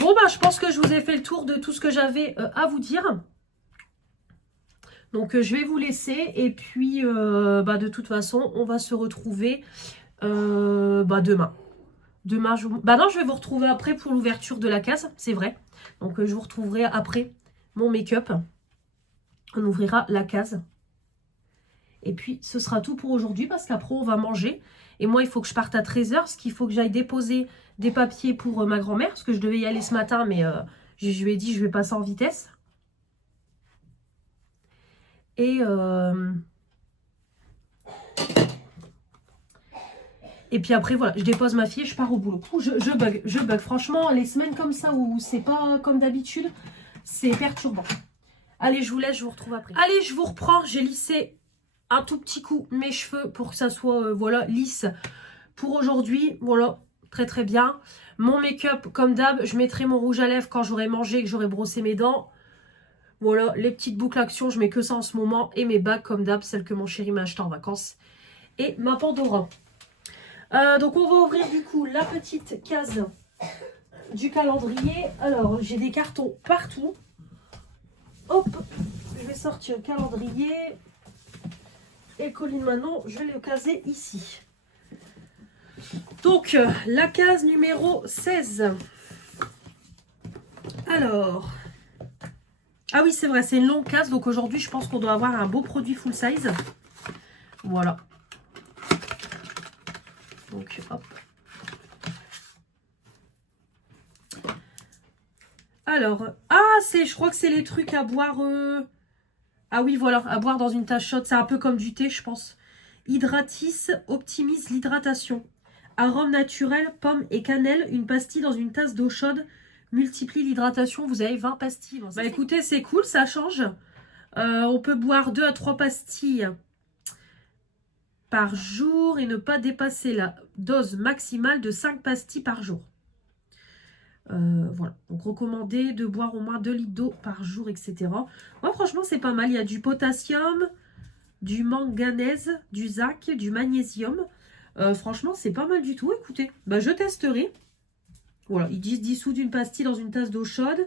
Bon, bah, je pense que je vous ai fait le tour de tout ce que j'avais à vous dire. Donc, je vais vous laisser. Et puis, bah, de toute façon, on va se retrouver bah, demain. Demain, bah non, je vais vous retrouver après pour l'ouverture de la case, c'est vrai. Donc, je vous retrouverai après mon make-up. On ouvrira la case. Et puis, ce sera tout pour aujourd'hui parce qu'après, on va manger. Et moi, il faut que je parte à 13 h parce qu'il faut que j'aille déposer des papiers pour ma grand-mère. Parce que je devais y aller ce matin, mais je lui ai dit, je vais passer en vitesse. Et puis après, voilà, je dépose ma fille et je pars au boulot. Je bug. Franchement, les semaines comme ça où c'est pas comme d'habitude, c'est perturbant. Allez, je vous laisse, je vous retrouve après. Allez, je vous reprends. J'ai lissé un tout petit coup mes cheveux pour que ça soit voilà, lisse pour aujourd'hui. Voilà, très très bien. Mon make-up, comme d'hab, je mettrai mon rouge à lèvres quand j'aurai mangé et que j'aurai brossé mes dents. Voilà, les petites boucles action, je mets que ça en ce moment. Et mes bagues, comme d'hab, celles que mon chéri m'a achetées en vacances. Et ma Pandora. Donc on va ouvrir du coup la petite case du calendrier. Alors j'ai des cartons partout. Hop, je vais sortir le calendrier. Et Colline Manon, je vais le caser ici. Donc la case numéro 16. Alors. Ah oui c'est vrai, c'est une longue case. Donc aujourd'hui je pense qu'on doit avoir un beau produit full size. Voilà. Donc hop. Alors, je crois que c'est les trucs à boire. Ah oui, voilà, à boire dans une tasse chaude. C'est un peu comme du thé, je pense. Hydratis optimise l'hydratation. Arôme naturel, pomme et cannelle. Une pastille dans une tasse d'eau chaude multiplie l'hydratation. Vous avez 20 pastilles. Bon, bah écoutez, c'est cool, ça change. On peut boire 2 à 3 pastilles par jour et ne pas dépasser la dose maximale de 5 pastilles par jour. Voilà, donc recommandé de boire au moins 2 litres d'eau par jour, etc. Moi, franchement, c'est pas mal. Il y a du potassium, du manganèse, du zinc, du magnésium. Franchement, c'est pas mal du tout. Écoutez, bah, je testerai. Voilà, ils disent dissoudre une pastille dans une tasse d'eau chaude.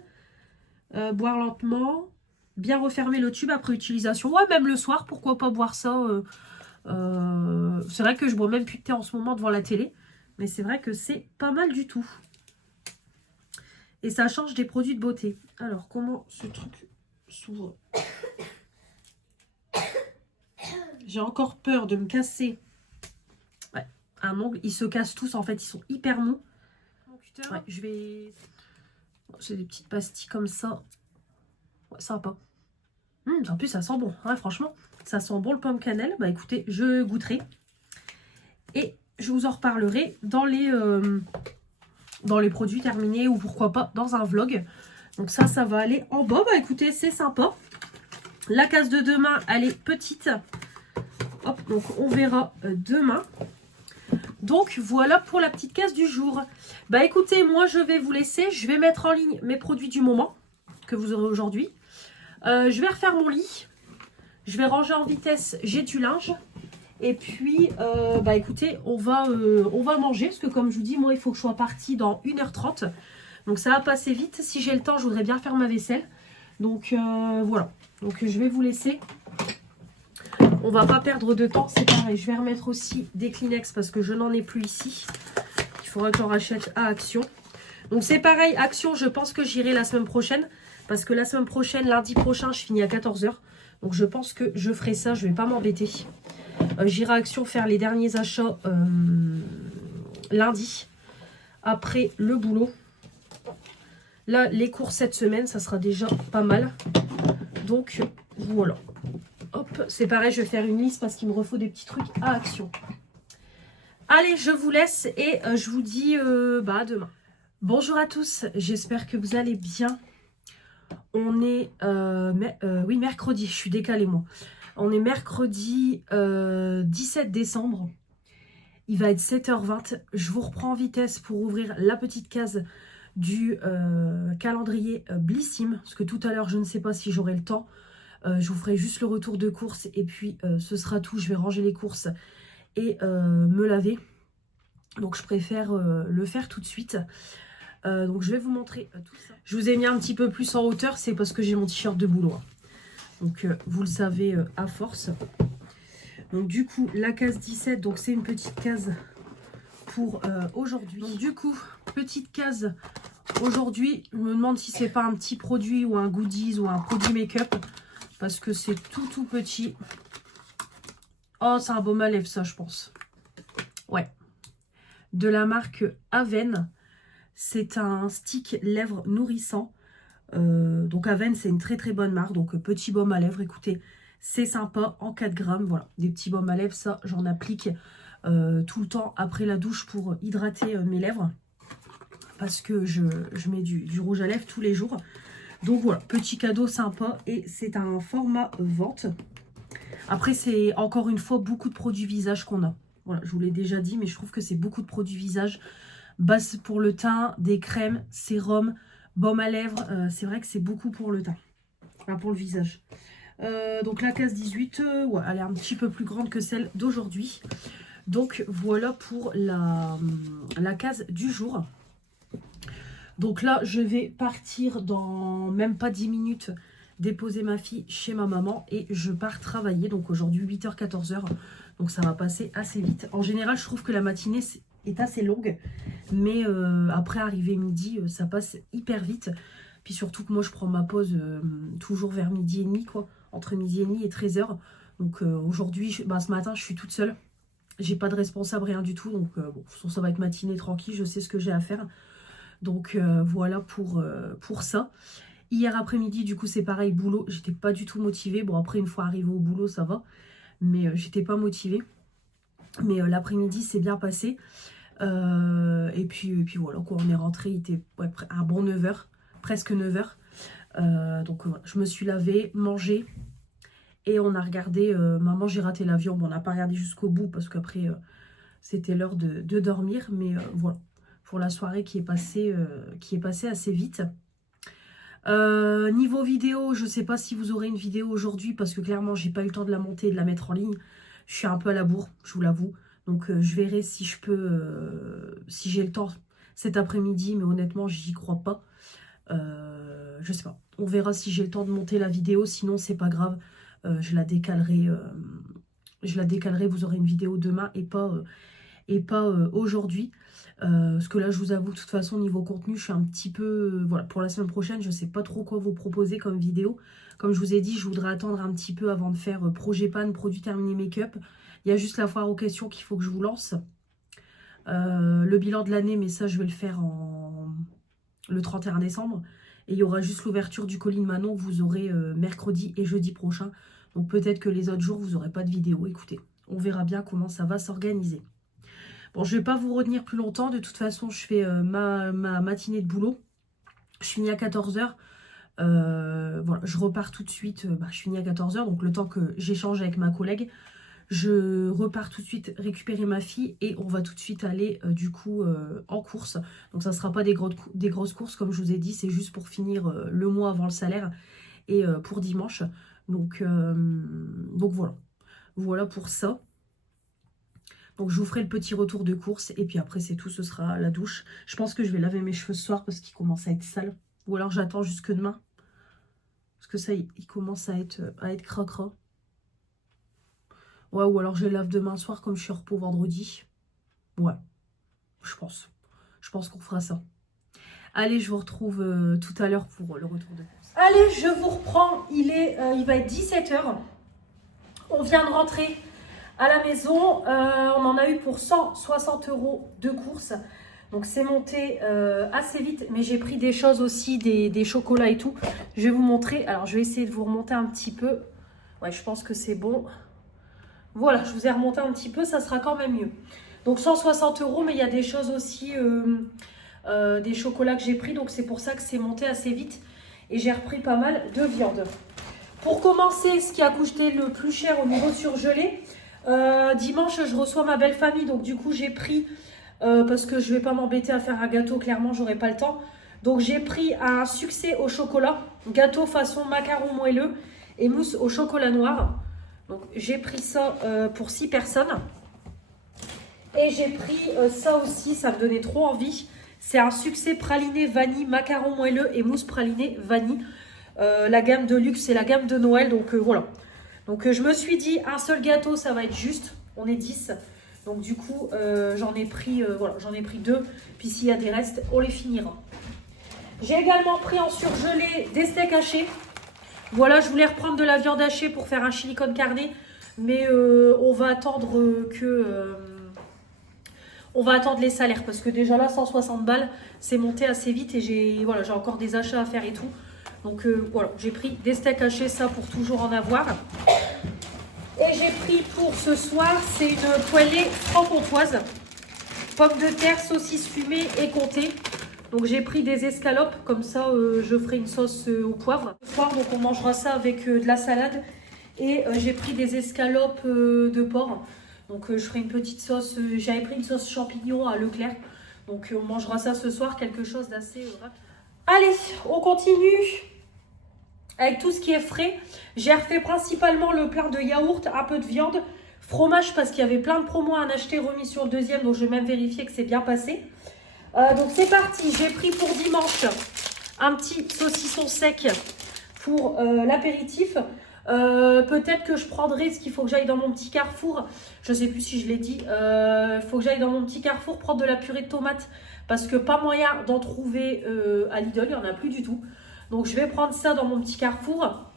Boire lentement. Bien refermer le tube après utilisation. Ouais, même le soir, pourquoi pas boire ça. C'est vrai que je bois même plus de thé en ce moment devant la télé. Mais c'est vrai que c'est pas mal du tout. Et ça change des produits de beauté. Alors, comment ce truc s'ouvre? J'ai encore peur de me casser. Ouais, un ongle. Ils se cassent tous, en fait. Ils sont hyper mous. Ouais, je vais... J'ai des petites pastilles comme ça. Ouais, sympa. En plus, ça sent bon. Ouais, franchement, ça sent bon le pomme cannelle. Bah, écoutez, je goûterai. Et je vous en reparlerai dans les produits terminés ou pourquoi pas dans un vlog. Donc ça va aller en bas. Bah écoutez, c'est sympa. La case de demain, elle est petite. Hop, donc on verra demain. Donc voilà pour la petite case du jour. Bah écoutez, moi je vais vous laisser. Je vais mettre en ligne mes produits du moment que vous aurez aujourd'hui. Je vais refaire mon lit. Je vais ranger en vitesse. J'ai du linge. Et puis, bah écoutez, on va manger. Parce que comme je vous dis, moi, il faut que je sois partie dans 1h30. Donc, ça va passer vite. Si j'ai le temps, je voudrais bien faire ma vaisselle. Donc, voilà. Donc, je vais vous laisser. On va pas perdre de temps. C'est pareil. Je vais remettre aussi des Kleenex parce que je n'en ai plus ici. Il faudra que j'en rachète à Action. Donc, c'est pareil. Action, je pense que j'irai la semaine prochaine. Parce que la semaine prochaine, lundi prochain, je finis à 14 h. Donc, je pense que je ferai ça. Je vais pas m'embêter. J'irai à Action faire les derniers achats lundi, après le boulot. Là, les courses cette semaine, ça sera déjà pas mal. Donc, voilà. Hop, c'est pareil, je vais faire une liste parce qu'il me refaut des petits trucs à Action. Allez, je vous laisse et je vous dis bah, à demain. Bonjour à tous, j'espère que vous allez bien. On est oui, mercredi, je suis décalée moi. On est mercredi 17 décembre. Il va être 7h20. Je vous reprends en vitesse pour ouvrir la petite case du calendrier Blissim. Parce que tout à l'heure, je ne sais pas si j'aurai le temps. Je vous ferai juste le retour de course. Et puis, ce sera tout. Je vais ranger les courses et me laver. Donc, je préfère le faire tout de suite. Donc je vais vous montrer tout ça. Je vous ai mis un petit peu plus en hauteur, c'est parce que j'ai mon t-shirt de boulot. Donc vous le savez à force. Donc du coup, la case 17, donc c'est une petite case pour aujourd'hui. Donc du coup, petite case aujourd'hui. Je me demande si c'est pas un petit produit ou un goodies ou un produit make-up. Parce que c'est tout petit. Oh, c'est un baume à lèvres ça, je pense. Ouais. De la marque Aven. C'est un stick lèvres nourrissant. Donc Aven, c'est une très bonne marque. Donc petit baume à lèvres, écoutez, c'est sympa en 4 grammes. Voilà, des petits baumes à lèvres, ça j'en applique tout le temps après la douche pour hydrater mes lèvres. Parce que je mets du rouge à lèvres tous les jours. Donc voilà, petit cadeau sympa et c'est un format vente. Après, c'est encore une fois beaucoup de produits visage qu'on a. Voilà, je vous l'ai déjà dit, mais je trouve que c'est beaucoup de produits visage. Base pour le teint, des crèmes, sérum, baume à lèvres. C'est vrai que c'est beaucoup pour le teint, enfin pour le visage. Donc la case 18, ouais, elle est un petit peu plus grande que celle d'aujourd'hui. Donc voilà pour la case du jour. Donc là, je vais partir dans même pas 10 minutes déposer ma fille chez ma maman et je pars travailler. Donc aujourd'hui 8h, 14h. Donc ça va passer assez vite. En général, je trouve que la matinée est assez longue. Mais après arriver midi, ça passe hyper vite. Puis surtout que moi, je prends ma pause toujours vers midi et demi, quoi. Entre midi et demi et 13h. Donc aujourd'hui, ce matin, je suis toute seule. J'ai pas de responsable, rien du tout. Donc bon, ça va être matinée tranquille. Je sais ce que j'ai à faire. Donc voilà pour ça. Hier après-midi, du coup, c'est pareil, boulot. J'étais pas du tout motivée. Bon, après, une fois arrivée au boulot, ça va. Mais j'étais pas motivée. Mais l'après-midi, c'est bien passé. Et puis voilà, quoi, on est rentré, il était un bon 9h, presque 9h. Donc voilà, je me suis lavée, mangé. Et on a regardé, maman, j'ai raté l'avion. Bon, on n'a pas regardé jusqu'au bout parce qu'après, c'était l'heure de dormir. Mais voilà, pour la soirée qui est passée assez vite. Niveau vidéo, je sais pas si vous aurez une vidéo aujourd'hui parce que clairement j'ai pas eu le temps de la monter et de la mettre en ligne. Je suis un peu à la bourre, je vous l'avoue. Donc je verrai si je peux, si j'ai le temps cet après-midi, mais honnêtement j'y crois pas. Je sais pas, on verra si j'ai le temps de monter la vidéo, sinon c'est pas grave. Je la décalerai, vous aurez une vidéo demain et pas aujourd'hui. Parce que là, je vous avoue, de toute façon, niveau contenu, je suis un petit peu... voilà, pour la semaine prochaine, je ne sais pas trop quoi vous proposer comme vidéo. Comme je vous ai dit, je voudrais attendre un petit peu avant de faire projet pan, produit terminé make-up. Il y a juste la foire aux questions qu'il faut que je vous lance. Le bilan de l'année, mais ça, je vais le faire le 31 décembre. Et il y aura juste l'ouverture du colis de Manon que vous aurez mercredi et jeudi prochain. Donc peut-être que les autres jours, vous n'aurez pas de vidéo. Écoutez, on verra bien comment ça va s'organiser. Bon, je ne vais pas vous retenir plus longtemps. De toute façon, je fais ma matinée de boulot. Je finis à 14h. Voilà, je repars tout de suite. Je finis à 14h. Donc, le temps que j'échange avec ma collègue, je repars tout de suite récupérer ma fille. Et on va tout de suite aller, du coup, en course. Donc, ça ne sera pas des grosses courses, comme je vous ai dit. C'est juste pour finir le mois avant le salaire. Et pour dimanche. Donc voilà. Voilà pour ça. Donc je vous ferai le petit retour de course et puis après c'est tout, ce sera la douche. Je pense que je vais laver mes cheveux ce soir parce qu'ils commencent à être sales. Ou alors j'attends jusque demain. Parce que ça, il commence à être cracra. Ouais, ou alors je les lave demain soir comme je suis repos vendredi. Ouais, je pense. Je pense qu'on fera ça. Allez, je vous retrouve tout à l'heure pour le retour de course. Allez, je vous reprends. Il va être 17h. On vient de rentrer à la maison, on en a eu pour 160 € de courses. Donc c'est monté assez vite. Mais j'ai pris des choses aussi, des chocolats et tout. Je vais vous montrer. Alors je vais essayer de vous remonter un petit peu. Ouais, je pense que c'est bon. Voilà, je vous ai remonté un petit peu. Ça sera quand même mieux. Donc 160 €, mais il y a des choses aussi, des chocolats que j'ai pris. Donc c'est pour ça que c'est monté assez vite. Et j'ai repris pas mal de viande. Pour commencer, ce qui a coûté le plus cher au niveau surgelé... dimanche je reçois ma belle famille, donc du coup j'ai pris parce que je vais pas m'embêter à faire un gâteau, clairement j'aurai pas le temps, donc j'ai pris un succès au chocolat, gâteau façon macaron moelleux et mousse au chocolat noir. Donc j'ai pris ça pour 6 personnes et j'ai pris ça aussi, ça me donnait trop envie, C'est un succès praliné vanille, macaron moelleux et mousse praliné vanille. La gamme de luxe, c'est la gamme de Noël. Donc voilà. Donc je me suis dit, un seul gâteau, ça va être juste. On est 10. Donc du coup, j'en ai pris deux. Puis s'il y a des restes, on les finira. J'ai également pris en surgelé des steaks hachés. Voilà, je voulais reprendre de la viande hachée pour faire un chili con carne. Mais on va attendre on va attendre les salaires. Parce que déjà là, 160 balles, c'est monté assez vite. Et j'ai encore des achats à faire et tout. Donc voilà, j'ai pris des steaks hachés, ça pour toujours en avoir. Et j'ai pris pour ce soir, c'est une poêlée franc-comtoise. Pommes de terre, saucisses fumées et comté. Donc j'ai pris des escalopes, comme ça je ferai une sauce au poivre. Ce soir, donc on mangera ça avec de la salade. Et j'ai pris des escalopes de porc. Donc je ferai une petite sauce, j'avais pris une sauce champignon à Leclerc. Donc on mangera ça ce soir, quelque chose d'assez rapide. Allez, on continue avec tout ce qui est frais. J'ai refait principalement le plein de yaourt, un peu de viande, fromage parce qu'il y avait plein de promos à en acheter remis sur le deuxième. Donc je vais même vérifier que c'est bien passé. Donc c'est parti, j'ai pris pour dimanche un petit saucisson sec pour l'apéritif. Peut-être que je prendrai, ce qu'il faut que j'aille dans mon petit carrefour, je ne sais plus si je l'ai dit, faut que j'aille dans mon petit carrefour prendre de la purée de tomates parce que pas moyen d'en trouver à Lidl, il n'y en a plus du tout. Donc je vais prendre ça dans mon petit carrefour.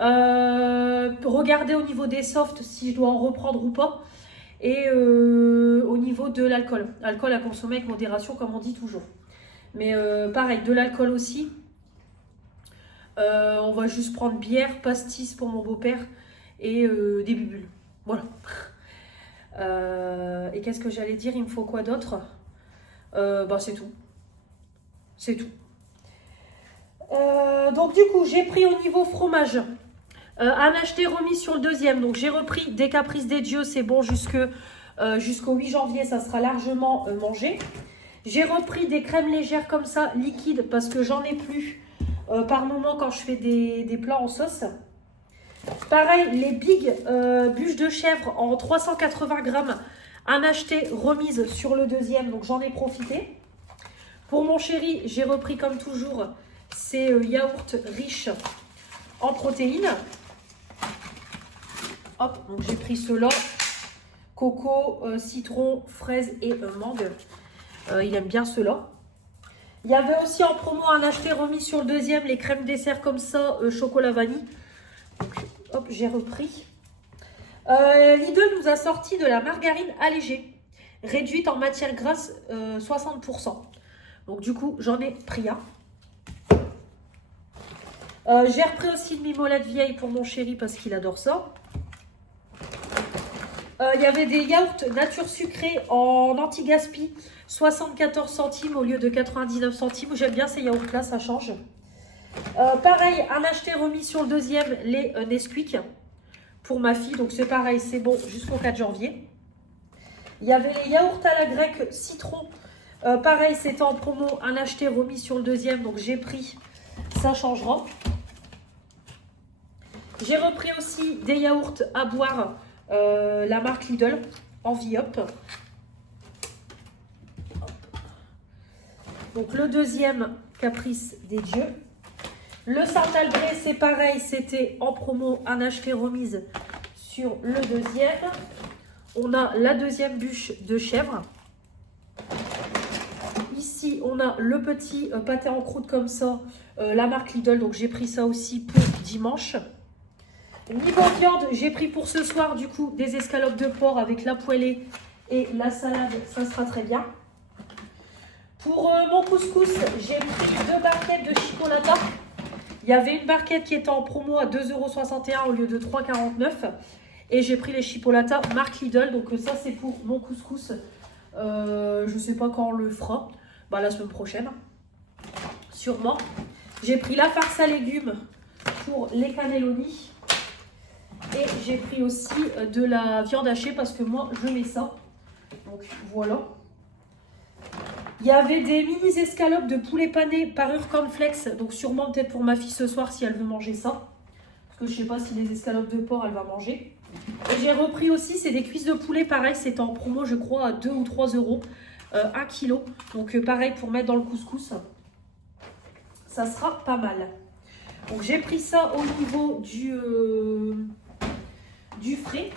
Regarder au niveau des softs si je dois en reprendre ou pas. Et au niveau de l'alcool. Alcool à consommer avec modération comme on dit toujours. Mais pareil, de l'alcool aussi. On va juste prendre bière, pastis pour mon beau-père et des bubules. Voilà. Et qu'est-ce que j'allais dire? Il me faut quoi d'autre? C'est tout. C'est tout. Donc du coup, j'ai pris au niveau fromage. Un acheté remis sur le deuxième. Donc j'ai repris des caprices des dieux. C'est bon jusqu'au 8 janvier. Ça sera largement mangé. J'ai repris des crèmes légères comme ça, liquides, parce que j'en ai plus par moment quand je fais des plats en sauce. Pareil, les big bûches de chèvre en 380 grammes. Un acheté remise sur le deuxième. Donc j'en ai profité. Pour mon chéri, j'ai repris comme toujours ces yaourts riches en protéines. Hop, donc j'ai pris ceux-là. Coco, citron, fraise et mangue. Il aime bien ceux-là. Il y avait aussi en promo un acheté remis sur le deuxième, les crèmes dessert comme ça, chocolat vanille. Donc, hop, j'ai repris. Lidl nous a sorti de la margarine allégée, réduite en matière grasse 60%. Donc du coup, j'en ai pris un. J'ai repris aussi une mimolette vieille pour mon chéri parce qu'il adore ça. Il y avait des yaourts nature sucrée en anti-gaspi, 74 centimes au lieu de 99 centimes. J'aime bien ces yaourts-là, ça change. Pareil, un acheté remis sur le deuxième, les Nesquik pour ma fille. Donc c'est pareil, c'est bon jusqu'au 4 janvier. Il y avait les yaourts à la grecque citron. Pareil, c'était en promo, un acheté remis sur le deuxième. Donc j'ai pris, ça changera. J'ai repris aussi des yaourts à boire, la marque Lidl, en Viop. Donc le deuxième, caprice des dieux. Le Saint-Albré, c'est pareil, c'était en promo, un acheté remise sur le deuxième. On a la deuxième bûche de chèvre. Ici, on a le petit pâté en croûte comme ça, la marque Lidl. Donc j'ai pris ça aussi pour dimanche. Niveau viande, j'ai pris pour ce soir du coup des escalopes de porc avec la poêlée et la salade, ça sera très bien. Pour mon couscous, j'ai pris 2 barquettes de chipolata. Il y avait une barquette qui était en promo à 2,61 € au lieu de 3,49 €. Et j'ai pris les chipolata marque Lidl, donc ça c'est pour mon couscous. Je ne sais pas quand on le fera, la semaine prochaine, sûrement. J'ai pris la farce à légumes pour les cannelloni. Et j'ai pris aussi de la viande hachée parce que moi, je mets ça. Donc, voilà. Il y avait des mini escalopes de poulet pané parure cornflakes. Donc, sûrement peut-être pour ma fille ce soir si elle veut manger ça. Parce que je ne sais pas si les escalopes de porc, elle va manger. Et j'ai repris aussi, c'est des cuisses de poulet. Pareil, c'était en promo, je crois, à 2 ou 3 €. 1 kg. Donc pareil pour mettre dans le couscous. Ça sera pas mal. Donc j'ai pris ça au niveau du frais.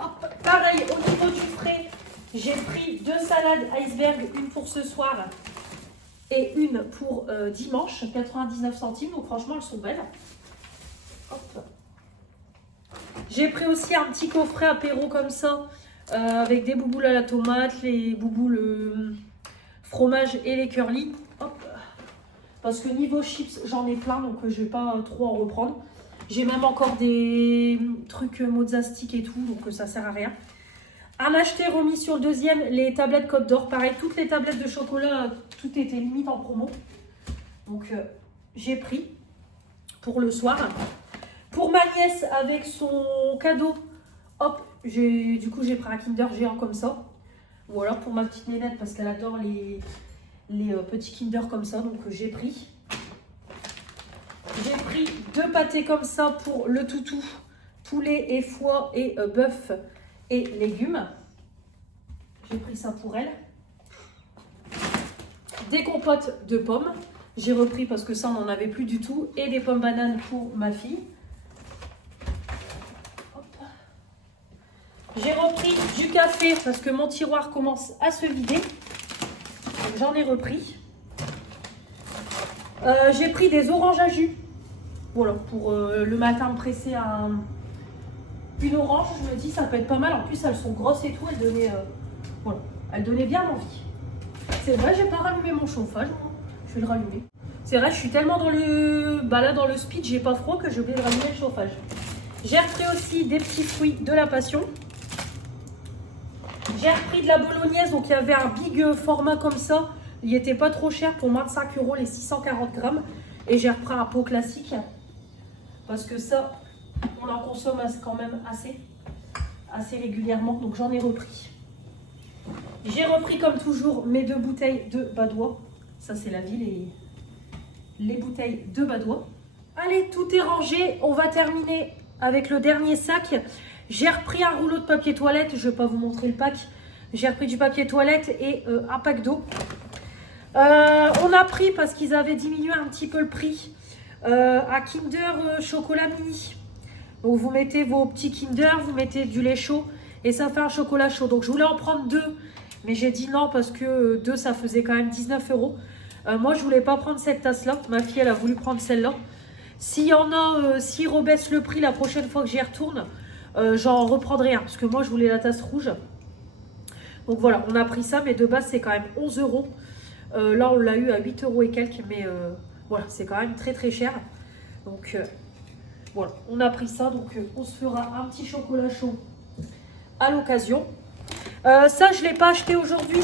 Hop, pareil au niveau du frais, j'ai pris 2 salades iceberg, une pour ce soir et une pour dimanche, 99 centimes. Donc franchement elles sont belles. Hop. J'ai pris aussi un petit coffret apéro comme ça, avec des bouboules à la tomate, les bouboules fromage et les curly. Hop. Parce que niveau chips, j'en ai plein, donc je vais pas trop en reprendre. J'ai même encore des trucs mozza stick et tout, donc ça sert à rien. Un acheté remis sur le deuxième, les tablettes Côte d'Or. Pareil, toutes les tablettes de chocolat, tout était limite en promo. Donc j'ai pris pour le soir. Pour ma nièce, avec son cadeau, hop, du coup j'ai pris un Kinder géant comme ça. Voilà, pour ma petite nénette, parce qu'elle adore les petits Kinder comme ça, donc j'ai pris. J'ai pris 2 pâtés comme ça pour le toutou, poulet et foie et bœuf et légumes. J'ai pris ça pour elle. Des compotes de pommes. J'ai repris parce que ça on n'en avait plus du tout. Et des pommes bananes pour ma fille. J'ai repris du café parce que mon tiroir commence à se vider. Donc j'en ai repris. J'ai pris des oranges à jus. Voilà, pour le matin me presser une orange, je me dis ça peut être pas mal. En plus elles sont grosses et tout, elles donnaient bien envie. C'est vrai, j'ai pas rallumé mon chauffage, moi. Je vais le rallumer. C'est vrai, je suis tellement dans le speed, j'ai pas froid que j'ai oublié de rallumer le chauffage. J'ai repris aussi des petits fruits de la passion. J'ai repris de la bolognaise, donc il y avait un big format comme ça. Il était pas trop cher, pour moins de 5 € les 640 grammes. Et j'ai repris un pot classique. Parce que ça, on en consomme quand même assez régulièrement. Donc j'en ai repris. J'ai repris comme toujours mes 2 bouteilles de Badois. Ça c'est la vie, les bouteilles de Badois. Allez, tout est rangé. On va terminer avec le dernier sac. J'ai repris un rouleau de papier toilette. Je ne vais pas vous montrer le pack. J'ai repris du papier toilette et un pack d'eau. On a pris, parce qu'ils avaient diminué un petit peu le prix, un Kinder chocolat mini. Donc vous mettez vos petits Kinder, vous mettez du lait chaud et ça fait un chocolat chaud. Donc je voulais en prendre 2, mais j'ai dit non parce que 2 ça faisait quand même 19 €. Moi je voulais pas prendre cette tasse là, ma fille elle a voulu prendre celle-là. S'il y en a, s'ils rebaissent le prix la prochaine fois que j'y retourne, j'en reprendrai un parce que moi je voulais la tasse rouge. Donc voilà, on a pris ça, mais de base c'est quand même 11 €. Là on l'a eu à 8 € et quelques, mais voilà, c'est quand même très très cher. Donc voilà, on a pris ça, donc on se fera un petit chocolat chaud à l'occasion. Ça je ne l'ai pas acheté aujourd'hui,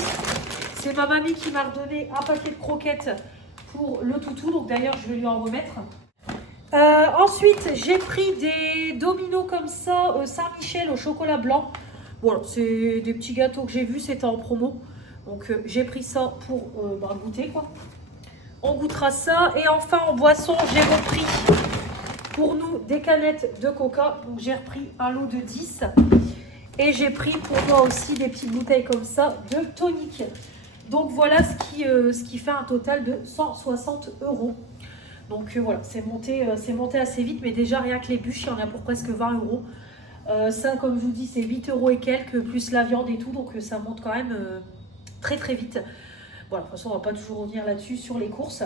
c'est ma mamie qui m'a redonné un paquet de croquettes pour le toutou, donc d'ailleurs je vais lui en remettre. Ensuite j'ai pris des dominos comme ça, Saint-Michel au chocolat blanc. Voilà, c'est des petits gâteaux que j'ai vus, c'était en promo. Donc j'ai pris ça pour goûter quoi. On goûtera ça. Et enfin en boisson, j'ai repris pour nous des canettes de coca. Donc j'ai repris un lot de 10. Et j'ai pris pour moi aussi des petites bouteilles comme ça de tonic. Donc voilà ce qui fait un total de 160 €. Donc voilà, c'est monté assez vite. Mais déjà rien que les bûches, il y en a pour presque 20 €. Ça comme je vous dis c'est 8 € et quelques plus la viande et tout. Donc ça monte quand même très très vite. Bon, de toute façon on va pas toujours revenir là-dessus sur les courses.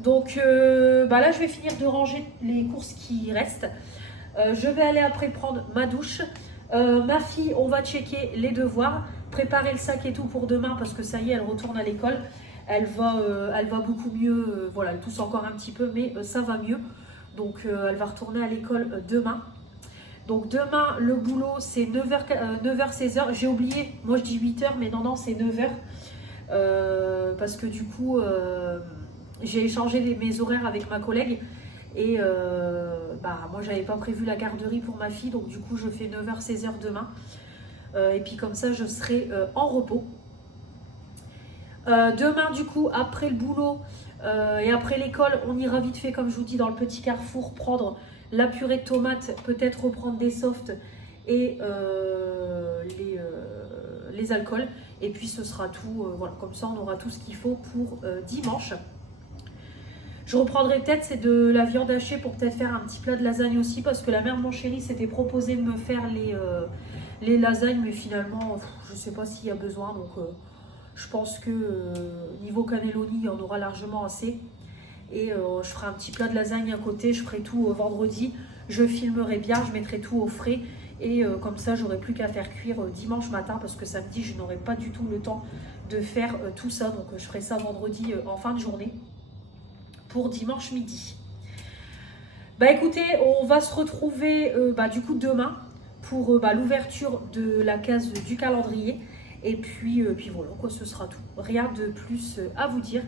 Donc là je vais finir de ranger les courses qui restent. Je vais aller après prendre ma douche. Ma fille, on va checker les devoirs, préparer le sac et tout pour demain parce que ça y est, elle retourne à l'école. Elle va beaucoup mieux. Voilà, elle tousse encore un petit peu, mais ça va mieux. Donc elle va retourner à l'école demain. Donc demain, le boulot, c'est 9h, 16h. J'ai oublié, moi je dis 8h, mais non, c'est 9h. Parce que du coup, j'ai échangé mes horaires avec ma collègue. Et moi, j'avais pas prévu la garderie pour ma fille. Donc du coup, je fais 9h, 16h demain. Et puis comme ça, je serai en repos. Demain, du coup, après le boulot et après l'école, on ira vite fait, comme je vous dis, dans le petit carrefour, prendre la purée de tomates, peut-être reprendre des softs et les alcools. Et puis ce sera tout, voilà, comme ça on aura tout ce qu'il faut pour dimanche. Je reprendrai peut-être c'est de la viande hachée pour peut-être faire un petit plat de lasagne aussi, parce que la mère de mon chéri s'était proposé de me faire les lasagnes, mais finalement je ne sais pas s'il y a besoin, donc je pense que niveau cannelloni il y en aura largement assez. Et je ferai un petit plat de lasagne à côté, je ferai tout vendredi, je filmerai bien, je mettrai tout au frais. Et comme ça, j'aurai plus qu'à faire cuire dimanche matin, parce que samedi, je n'aurai pas du tout le temps de faire tout ça. Donc je ferai ça vendredi en fin de journée pour dimanche midi. Bah écoutez, on va se retrouver du coup demain pour l'ouverture de la case du calendrier. Et puis voilà, quoi, ce sera tout. Rien de plus à vous dire.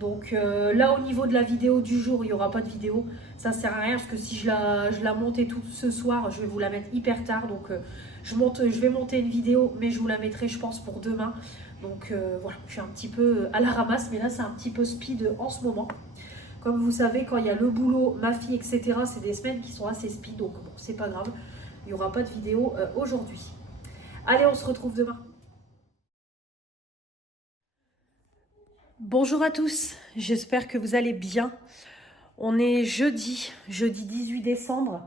Donc là, au niveau de la vidéo du jour, il n'y aura pas de vidéo. Ça ne sert à rien parce que si je la monte et tout ce soir, je vais vous la mettre hyper tard. Donc je vais monter une vidéo, mais je vous la mettrai, je pense, pour demain. Donc voilà, je suis un petit peu à la ramasse, mais là, c'est un petit peu speed en ce moment. Comme vous savez, quand il y a le boulot, ma fille, etc., c'est des semaines qui sont assez speed. Donc bon, c'est pas grave, il n'y aura pas de vidéo aujourd'hui. Allez, on se retrouve demain. Bonjour à tous, j'espère que vous allez bien. On est jeudi 18 décembre,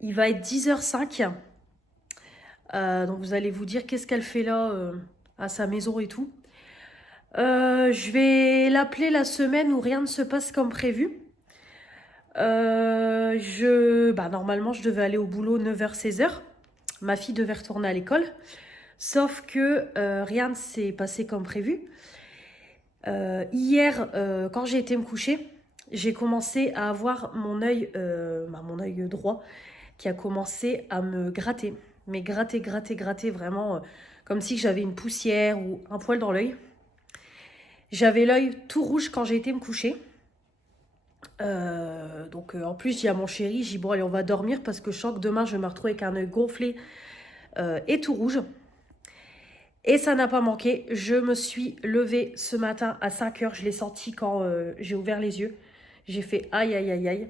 il va être 10h05. Donc vous allez vous dire qu'est-ce qu'elle fait là à sa maison et tout. Je vais l'appeler la semaine où rien ne se passe comme prévu. Normalement je devais aller au boulot 9h-16h. Ma fille devait retourner à l'école. Sauf que rien ne s'est passé comme prévu. Hier, quand j'ai été me coucher, j'ai commencé à avoir mon œil droit qui a commencé à me gratter. Mais gratter, vraiment comme si j'avais une poussière ou un poil dans l'œil. J'avais l'œil tout rouge quand j'ai été me coucher. En plus, je dis à mon chéri, je dis bon allez on va dormir parce que je sens que demain je vais me retrouver avec un œil gonflé et tout rouge. Et ça n'a pas manqué, je me suis levée ce matin à 5h, je l'ai senti quand j'ai ouvert les yeux. J'ai fait aïe aïe aïe aïe.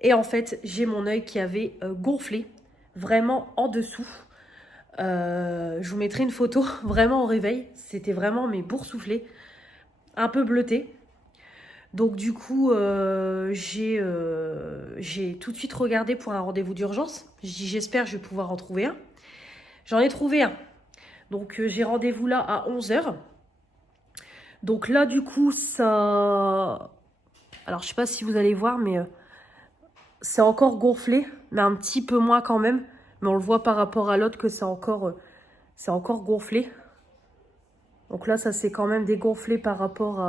Et en fait, j'ai mon œil qui avait gonflé, vraiment en dessous. Je vous mettrai une photo, vraiment au réveil. C'était vraiment mes boursouflés, un peu bleuté. Donc du coup, j'ai tout de suite regardé pour un rendez-vous d'urgence. J'espère que je vais pouvoir en trouver un. J'en ai trouvé un. Donc j'ai rendez-vous là à 11h. Donc là du coup ça... Alors je sais pas si vous allez voir mais c'est encore gonflé. Mais un petit peu moins quand même. Mais on le voit par rapport à l'autre que c'est encore gonflé. Donc là ça s'est quand même dégonflé par rapport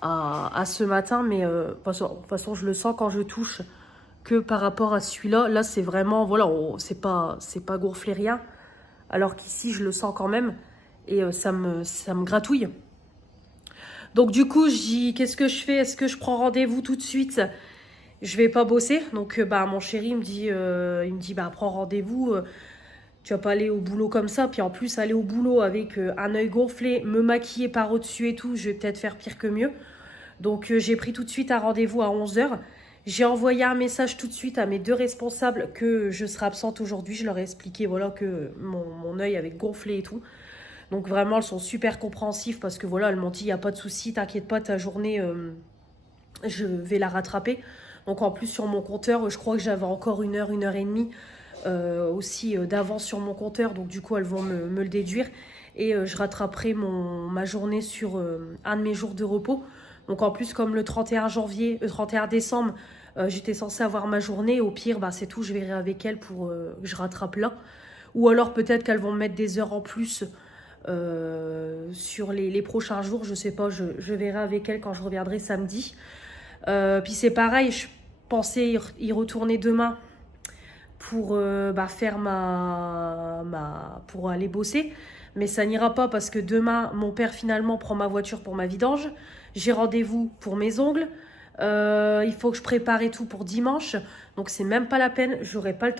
à ce matin. Mais de toute façon je le sens quand je touche que par rapport à celui-là. Là c'est vraiment... Voilà, c'est pas gonflé rien. Alors qu'ici, je le sens quand même. Et ça me gratouille. Donc du coup, je dis, qu'est-ce que je fais? Est-ce que je prends rendez-vous tout de suite? Je vais pas bosser. Donc mon chéri me dit, prends rendez-vous. Tu vas pas aller au boulot comme ça. Puis en plus, aller au boulot avec un œil gonflé, me maquiller par au-dessus et tout, je vais peut-être faire pire que mieux. Donc j'ai pris tout de suite un rendez-vous à 11h. J'ai envoyé un message tout de suite à mes deux responsables que je serai absente aujourd'hui. Je leur ai expliqué voilà, que mon œil avait gonflé et tout. Donc vraiment, elles sont super compréhensives parce que voilà, elles m'ont dit, il n'y a pas de souci, t'inquiète pas, ta journée, je vais la rattraper. Donc en plus, sur mon compteur, je crois que j'avais encore 1h, 1h30 aussi d'avance sur mon compteur. Donc du coup, elles vont me le déduire. Et je rattraperai ma journée sur un de mes jours de repos. Donc en plus, comme le 31 décembre, j'étais censée avoir ma journée. Au pire, c'est tout, je verrai avec elles pour que je rattrape là. Ou alors peut-être qu'elles vont me mettre des heures en plus sur les prochains jours. Je sais pas, je verrai avec elles quand je reviendrai samedi. Puis c'est pareil, je pensais y retourner demain pour faire pour aller bosser. Mais ça n'ira pas parce que demain, mon père finalement prend ma voiture pour ma vidange. J'ai rendez-vous pour mes ongles. Il faut que je prépare et tout pour dimanche. Donc c'est même pas la peine. J'aurai pas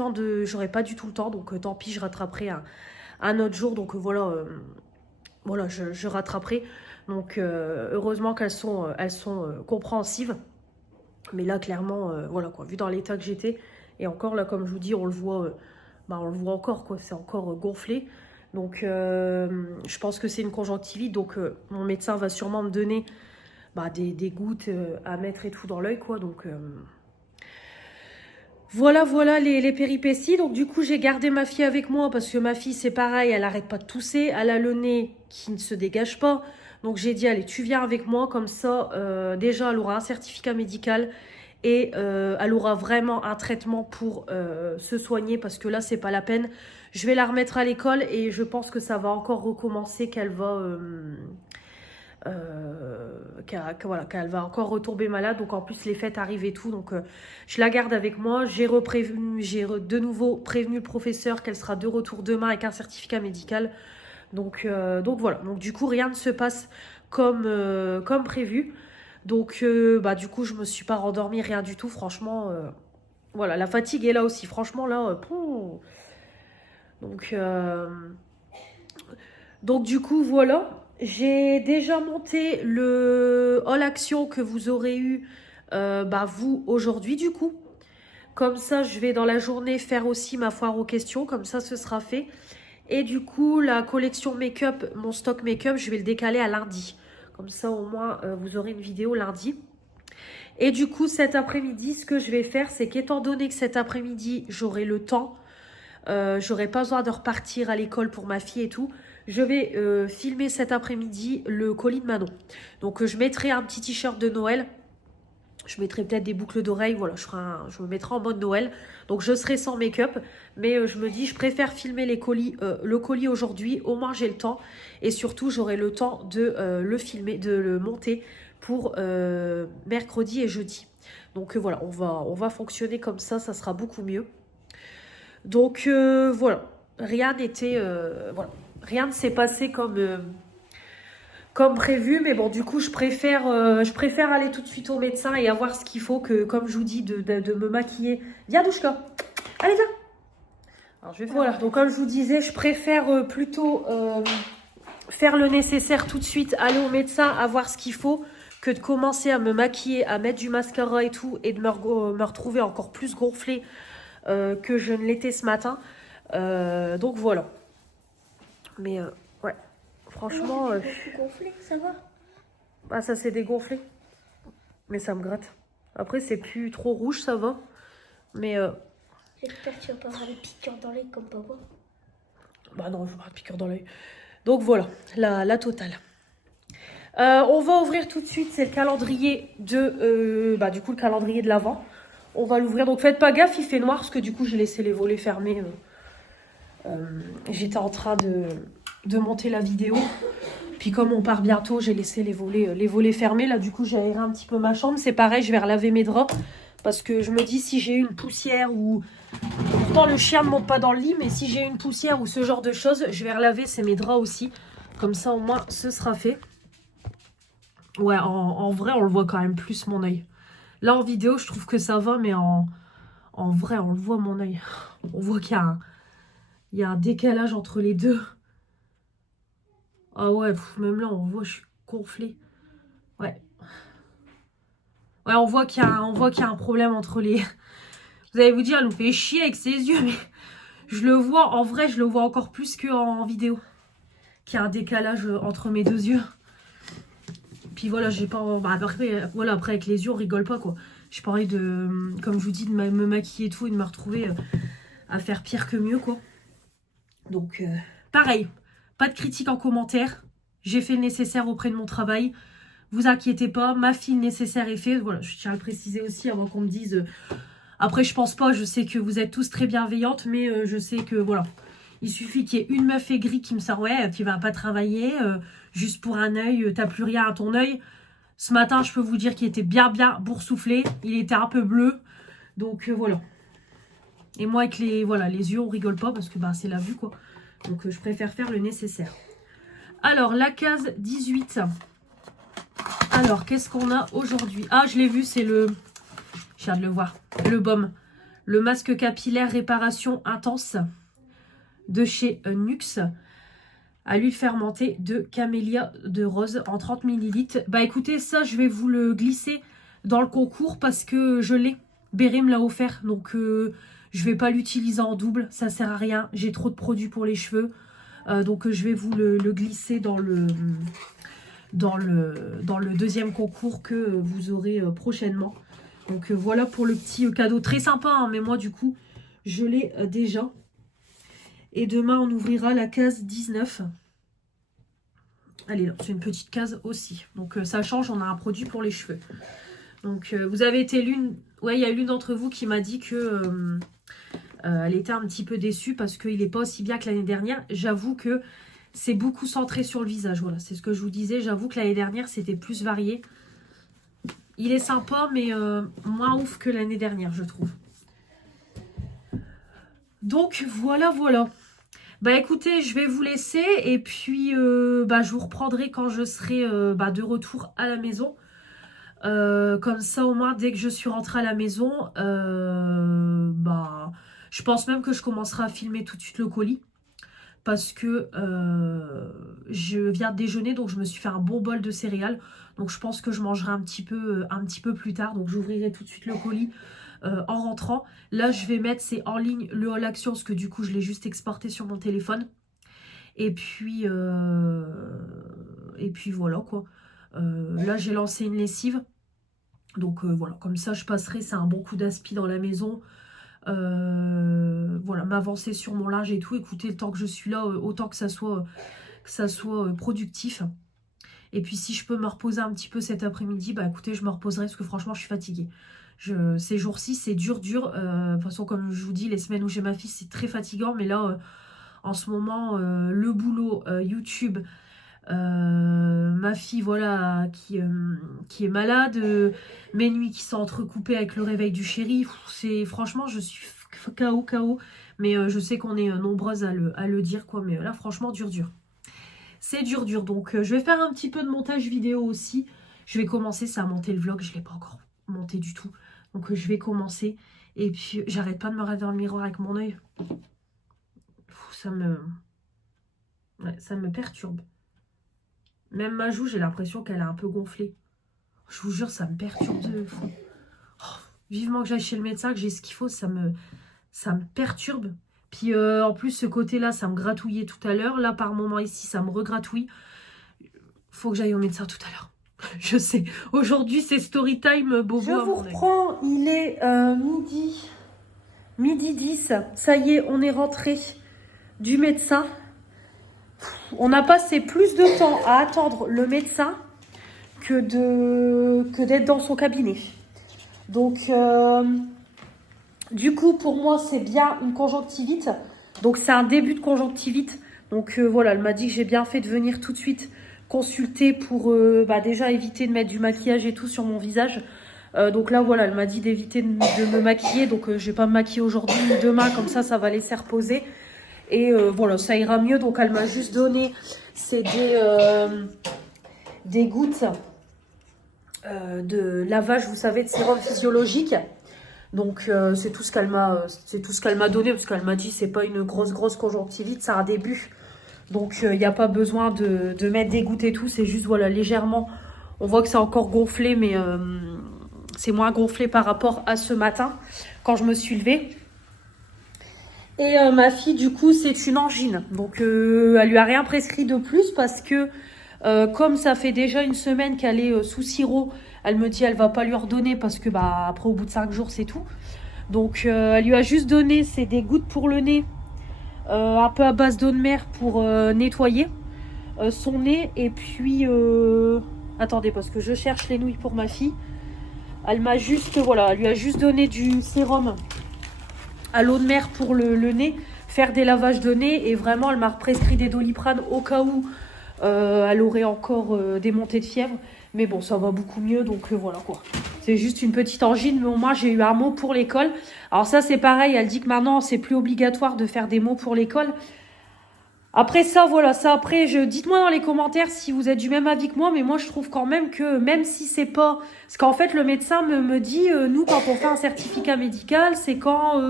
du tout le temps. Donc tant pis, je rattraperai un autre jour. Donc voilà, je rattraperai. Donc heureusement qu'elles sont compréhensives. Mais là clairement, vu dans l'état que j'étais. Et encore là, comme je vous dis, on le voit encore quoi. C'est encore gonflé. Donc, je pense que c'est une conjonctivite. Donc, mon médecin va sûrement me donner des gouttes à mettre et tout dans l'œil, quoi. Donc, voilà les péripéties. Donc, du coup, j'ai gardé ma fille avec moi parce que ma fille, c'est pareil, elle arrête pas de tousser. Elle a le nez qui ne se dégage pas. Donc, j'ai dit, allez, tu viens avec moi. Comme ça, déjà, elle aura un certificat médical et elle aura vraiment un traitement pour se soigner parce que là, c'est pas la peine. Je vais la remettre à l'école et je pense que ça va encore recommencer, qu'elle va... qu'elle va encore retomber malade. Donc en plus les fêtes arrivent et tout, donc je la garde avec moi. J'ai de nouveau prévenu le professeur qu'elle sera de retour demain avec un certificat médical. Donc voilà, donc du coup rien ne se passe comme prévu. Donc du coup je me suis pas rendormie, rien du tout, franchement. Voilà, la fatigue est là aussi, franchement là. Donc du coup voilà. J'ai déjà monté le All Action que vous aurez eu, vous, aujourd'hui, du coup. Comme ça, je vais dans la journée faire aussi ma foire aux questions. Comme ça, ce sera fait. Et du coup, la collection make-up, mon stock make-up, je vais le décaler à lundi. Comme ça, au moins, vous aurez une vidéo lundi. Et du coup, cet après-midi, ce que je vais faire, c'est qu'étant donné que cet après-midi, j'aurai le temps, j'aurai pas besoin de repartir à l'école pour ma fille et tout, je vais filmer cet après-midi le colis de Manon. Donc je mettrai un petit t-shirt de Noël. Je mettrai peut-être des boucles d'oreilles. Voilà, je me mettrai en mode Noël. Donc je serai sans make-up. Mais je me dis, je préfère filmer le colis aujourd'hui. Au moins j'ai le temps. Et surtout, j'aurai le temps de le filmer, de le monter pour mercredi et jeudi. Donc voilà, on va fonctionner comme ça sera beaucoup mieux. Donc voilà, rien ne s'est passé comme prévu, mais bon, du coup, je préfère aller tout de suite au médecin et avoir ce qu'il faut, que, comme je vous dis, de me maquiller. Viens, Douchka, allez, viens. Alors, je vais faire voilà, donc comme je vous disais, je préfère plutôt faire le nécessaire tout de suite, aller au médecin, avoir ce qu'il faut, que de commencer à me maquiller, à mettre du mascara et tout, et de me retrouver encore plus gonflée que je ne l'étais ce matin. Donc voilà. Mais ouais, franchement... plus gonflé, ça va? Ah, ça s'est dégonflé. Mais ça me gratte. Après, c'est plus trop rouge, ça va. Mais... J'espère que tu vas pas avoir des piqûres dans l'œil comme papa. Bah non, je vais avoir de piqûres dans l'œil. Donc voilà, la totale. On va ouvrir tout de suite, c'est le calendrier de... du coup, le calendrier de l'Avent. On va l'ouvrir. Donc faites pas gaffe, il fait noir, parce que du coup, j'ai laissé les volets fermés. J'étais en train de monter la vidéo. Puis comme on part bientôt, j'ai laissé les volets fermés. Là, du coup, j'ai aéré un petit peu ma chambre. C'est pareil, je vais relaver mes draps. Parce que je me dis, si j'ai une poussière ou... Pourtant, le chien ne monte pas dans le lit. Mais si j'ai une poussière ou ce genre de choses, je vais relaver, c'est mes draps aussi. Comme ça, au moins, ce sera fait. Ouais, en vrai, on le voit quand même plus, mon œil. Là, en vidéo, je trouve que ça va. Mais en vrai, on le voit, mon œil. On voit qu'il y a un décalage entre les deux. Ah ouais, même là, on voit, je suis gonflée. Ouais. Ouais, on voit qu'il y a un problème entre les... Vous allez vous dire, elle nous fait chier avec ses yeux, mais je le vois, en vrai, je le vois encore plus qu'en vidéo. Qu'il y a un décalage entre mes deux yeux. Puis voilà, j'ai pas... après, avec les yeux, on rigole pas, quoi. J'ai pas envie de, comme je vous dis, de me maquiller et tout, et de me retrouver à faire pire que mieux, quoi. Donc, pareil, pas de critique en commentaire. J'ai fait le nécessaire auprès de mon travail. Vous inquiétez pas, ma fille, le nécessaire est fait. Voilà, je tiens à le préciser aussi avant qu'on me dise... Après, je pense pas, je sais que vous êtes tous très bienveillantes, mais je sais que, voilà. Il suffit qu'il y ait une meuf aigrie qui me sort, ouais, tu vas pas travailler, juste pour un œil, t'as plus rien à ton œil. Ce matin, je peux vous dire qu'il était bien boursouflé, il était un peu bleu, donc voilà. Et moi, avec les yeux, on rigole pas, parce que c'est la vue, quoi. Donc, je préfère faire le nécessaire. Alors, la case 18. Alors, qu'est-ce qu'on a aujourd'hui? Ah, je l'ai vu, c'est le... Je viens de le voir. Le baume. Le masque capillaire réparation intense de chez Nuxe. À l'huile fermentée de camélia de rose en 30 ml. Bah écoutez, ça, je vais vous le glisser dans le concours parce que je l'ai. Béry me l'a offert. Donc, je vais pas l'utiliser en double. Ça sert à rien. J'ai trop de produits pour les cheveux. Donc je vais vous le glisser dans le deuxième concours que vous aurez prochainement. Donc voilà pour le petit cadeau très sympa, hein, mais moi du coup je l'ai déjà. Et demain on ouvrira la case 19. Allez, là, c'est une petite case aussi. Donc ça change, on a un produit pour les cheveux. Donc vous avez été l'une... Ouais, il y a l'une d'entre vous qui m'a dit que elle était un petit peu déçue parce qu'il n'est pas aussi bien que l'année dernière. J'avoue que c'est beaucoup centré sur le visage. Voilà, c'est ce que je vous disais. J'avoue que l'année dernière, c'était plus varié. Il est sympa, mais moins ouf que l'année dernière, je trouve. Donc, voilà, voilà. Bah, écoutez, je vais vous laisser. Et puis, je vous reprendrai quand je serai de retour à la maison. Comme ça, au moins, dès que je suis rentrée à la maison, je pense même que je commencerai à filmer tout de suite le colis. Parce que je viens de déjeuner, donc je me suis fait un bon bol de céréales. Donc je pense que je mangerai un petit peu plus tard. Donc j'ouvrirai tout de suite le colis en rentrant. Là, je vais mettre, c'est en ligne, le All Action, parce que du coup, je l'ai juste exporté sur mon téléphone. Et puis voilà, quoi. Là, j'ai lancé une lessive. Donc voilà, comme ça, je passerai. C'est un bon coup d'aspi dans la maison. Voilà, m'avancer sur mon linge et tout. Écoutez, le temps que je suis là, autant que ça soit productif. Et puis si je peux me reposer un petit peu cet après-midi, bah écoutez, je me reposerai parce que franchement je suis fatiguée. Ces jours-ci c'est dur. De toute façon, comme je vous dis, les semaines où j'ai ma fille c'est très fatigant. Mais là en ce moment le boulot, YouTube, ma fille voilà qui est malade, mes nuits qui sont entrecoupées avec le réveil du chéri, c'est franchement je suis KO, mais je sais qu'on est nombreuses à le dire, quoi. Mais là franchement dur. C'est dur. Donc je vais faire un petit peu de montage vidéo aussi. Je vais commencer ça à monter le vlog, je ne l'ai pas encore monté du tout. Donc je vais commencer. Et puis j'arrête pas de me regarder dans le miroir avec mon œil. Ça me perturbe. Même ma joue, j'ai l'impression qu'elle a un peu gonflé. Je vous jure, ça me perturbe de fou. Vivement que j'aille chez le médecin, que j'ai ce qu'il faut, ça me perturbe. Puis en plus, ce côté-là, ça me gratouillait tout à l'heure. Là, par moment ici, ça me regratouille. Faut que j'aille au médecin tout à l'heure. Je sais. Aujourd'hui, c'est story time, Bobo. Je vous reprends. Il est midi 10. Ça y est, on est rentré du médecin. On a passé plus de temps à attendre le médecin que d'être dans son cabinet. Donc, du coup, pour moi, c'est bien une conjonctivite. Donc, c'est un début de conjonctivite. Donc, voilà, elle m'a dit que j'ai bien fait de venir tout de suite consulter pour déjà éviter de mettre du maquillage et tout sur mon visage. Donc là, voilà, elle m'a dit d'éviter de me maquiller. Donc, je ne vais pas me maquiller aujourd'hui ni demain. Comme ça va laisser reposer. Et voilà, ça ira mieux. Donc, elle m'a juste donné, c'est des gouttes de lavage, vous savez, de sérum physiologique. Donc, c'est tout ce qu'elle m'a donné, parce qu'elle m'a dit c'est pas une grosse conjonctivite, c'est un début. Donc, il n'y a pas besoin de mettre des gouttes et tout. C'est juste, voilà, légèrement. On voit que c'est encore gonflé, mais c'est moins gonflé par rapport à ce matin, quand je me suis levée. Et ma fille, du coup, c'est une angine. Donc, elle lui a rien prescrit de plus parce que, comme ça fait déjà une semaine qu'elle est sous sirop, elle me dit elle va pas lui redonner parce que, après, au bout de 5 jours, c'est tout. Donc, elle lui a juste donné, c'est des gouttes pour le nez, un peu à base d'eau de mer pour nettoyer son nez. Et puis, attendez, parce que je cherche les nouilles pour ma fille. Elle m'a juste, voilà, elle lui a juste donné du sérum à l'eau de mer pour le nez, faire des lavages de nez, et vraiment elle m'a prescrit des Doliprane au cas où elle aurait encore des montées de fièvre, mais bon, ça va beaucoup mieux. Donc voilà, quoi, c'est juste une petite angine, mais au moins j'ai eu un mot pour l'école. Alors ça c'est pareil, elle dit que maintenant c'est plus obligatoire de faire des mots pour l'école. Après ça, voilà, ça après, dites-moi dans les commentaires si vous êtes du même avis que moi, mais moi je trouve quand même que, même si c'est pas... Parce qu'en fait, le médecin me dit, nous, quand on fait un certificat médical, c'est quand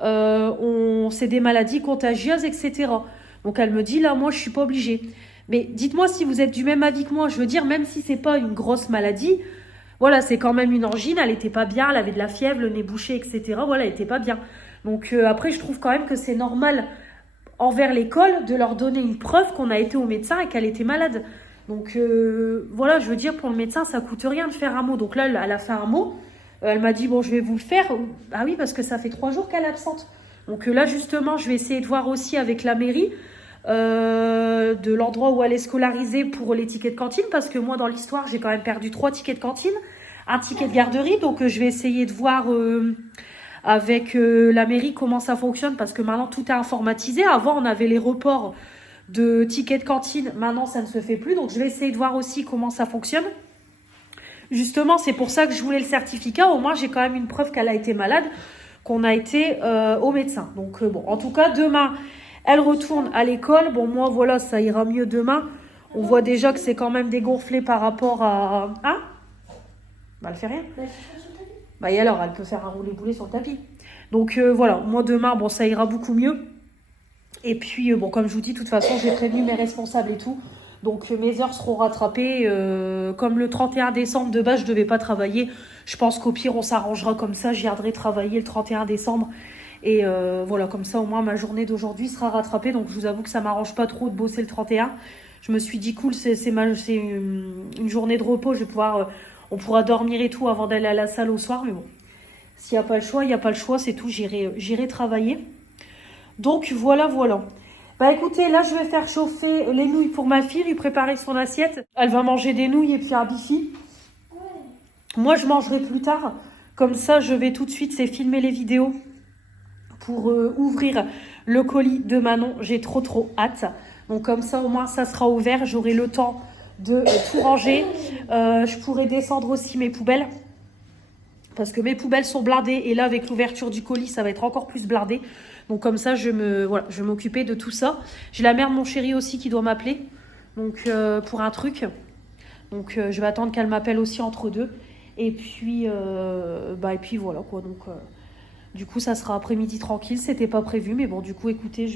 c'est des maladies contagieuses, etc. Donc elle me dit, là, moi, je suis pas obligée. Mais dites-moi si vous êtes du même avis que moi. Je veux dire, même si c'est pas une grosse maladie, voilà, c'est quand même une angine, elle était pas bien, elle avait de la fièvre, le nez bouché, etc. Voilà, elle était pas bien. Donc après, je trouve quand même que c'est normal... envers l'école de leur donner une preuve qu'on a été au médecin et qu'elle était malade. Donc voilà, je veux dire, pour le médecin, ça coûte rien de faire un mot. Donc là, elle a fait un mot. Elle m'a dit, bon, je vais vous le faire. Ah oui, parce que ça fait 3 jours qu'elle est absente. Donc là, justement, je vais essayer de voir aussi avec la mairie de l'endroit où elle est scolarisée pour les tickets de cantine. Parce que moi, dans l'histoire, j'ai quand même perdu 3 tickets de cantine, un ticket de garderie. Donc je vais essayer de voir avec la mairie comment ça fonctionne. Parce que maintenant, tout est informatisé. Avant, on avait les reports de tickets de cantine. Maintenant, ça ne se fait plus. Donc je vais essayer de voir aussi comment ça fonctionne. Justement, c'est pour ça que je voulais le certificat. Au moins, j'ai quand même une preuve qu'elle a été malade, qu'on a été au médecin. Donc, bon, en tout cas, demain, elle retourne à l'école. Bon, moi, voilà, ça ira mieux demain. On voit déjà que c'est quand même dégonflé par rapport à... Hein? Bah, elle fait rien. Bah, et alors, elle peut faire un roulé-boulé sur le tapis. Donc, voilà, moi, demain, bon, ça ira beaucoup mieux. Et puis, bon, comme je vous dis, de toute façon, j'ai prévenu mes responsables et tout. Donc mes heures seront rattrapées. Comme le 31 décembre, de base, je ne devais pas travailler. Je pense qu'au pire, on s'arrangera comme ça. Je viendrai travailler le 31 décembre. Et voilà, comme ça, au moins, ma journée d'aujourd'hui sera rattrapée. Donc je vous avoue que ça ne m'arrange pas trop de bosser le 31. Je me suis dit, cool, c'est une journée de repos. Je vais pouvoir, on pourra dormir et tout avant d'aller à la salle au soir. Mais bon, s'il n'y a pas le choix, il n'y a pas le choix. C'est tout, j'irai travailler. Donc voilà, voilà. Bah écoutez, là je vais faire chauffer les nouilles pour ma fille, lui préparer son assiette. Elle va manger des nouilles et puis un bifi. Moi je mangerai plus tard. Comme ça je vais tout de suite filmer les vidéos pour ouvrir le colis de Manon. J'ai trop hâte. Donc comme ça au moins ça sera ouvert. J'aurai le temps de tout ranger. Je pourrai descendre aussi mes poubelles. Parce que mes poubelles sont blindées. Et là avec l'ouverture du colis ça va être encore plus blindé. Donc comme ça, je vais m'occuper de tout ça. J'ai la mère de mon chéri aussi qui doit m'appeler. Donc pour un truc. Donc je vais attendre qu'elle m'appelle aussi entre deux. Et puis voilà quoi. Donc du coup, ça sera après-midi tranquille. C'était pas prévu. Mais bon, du coup, écoutez,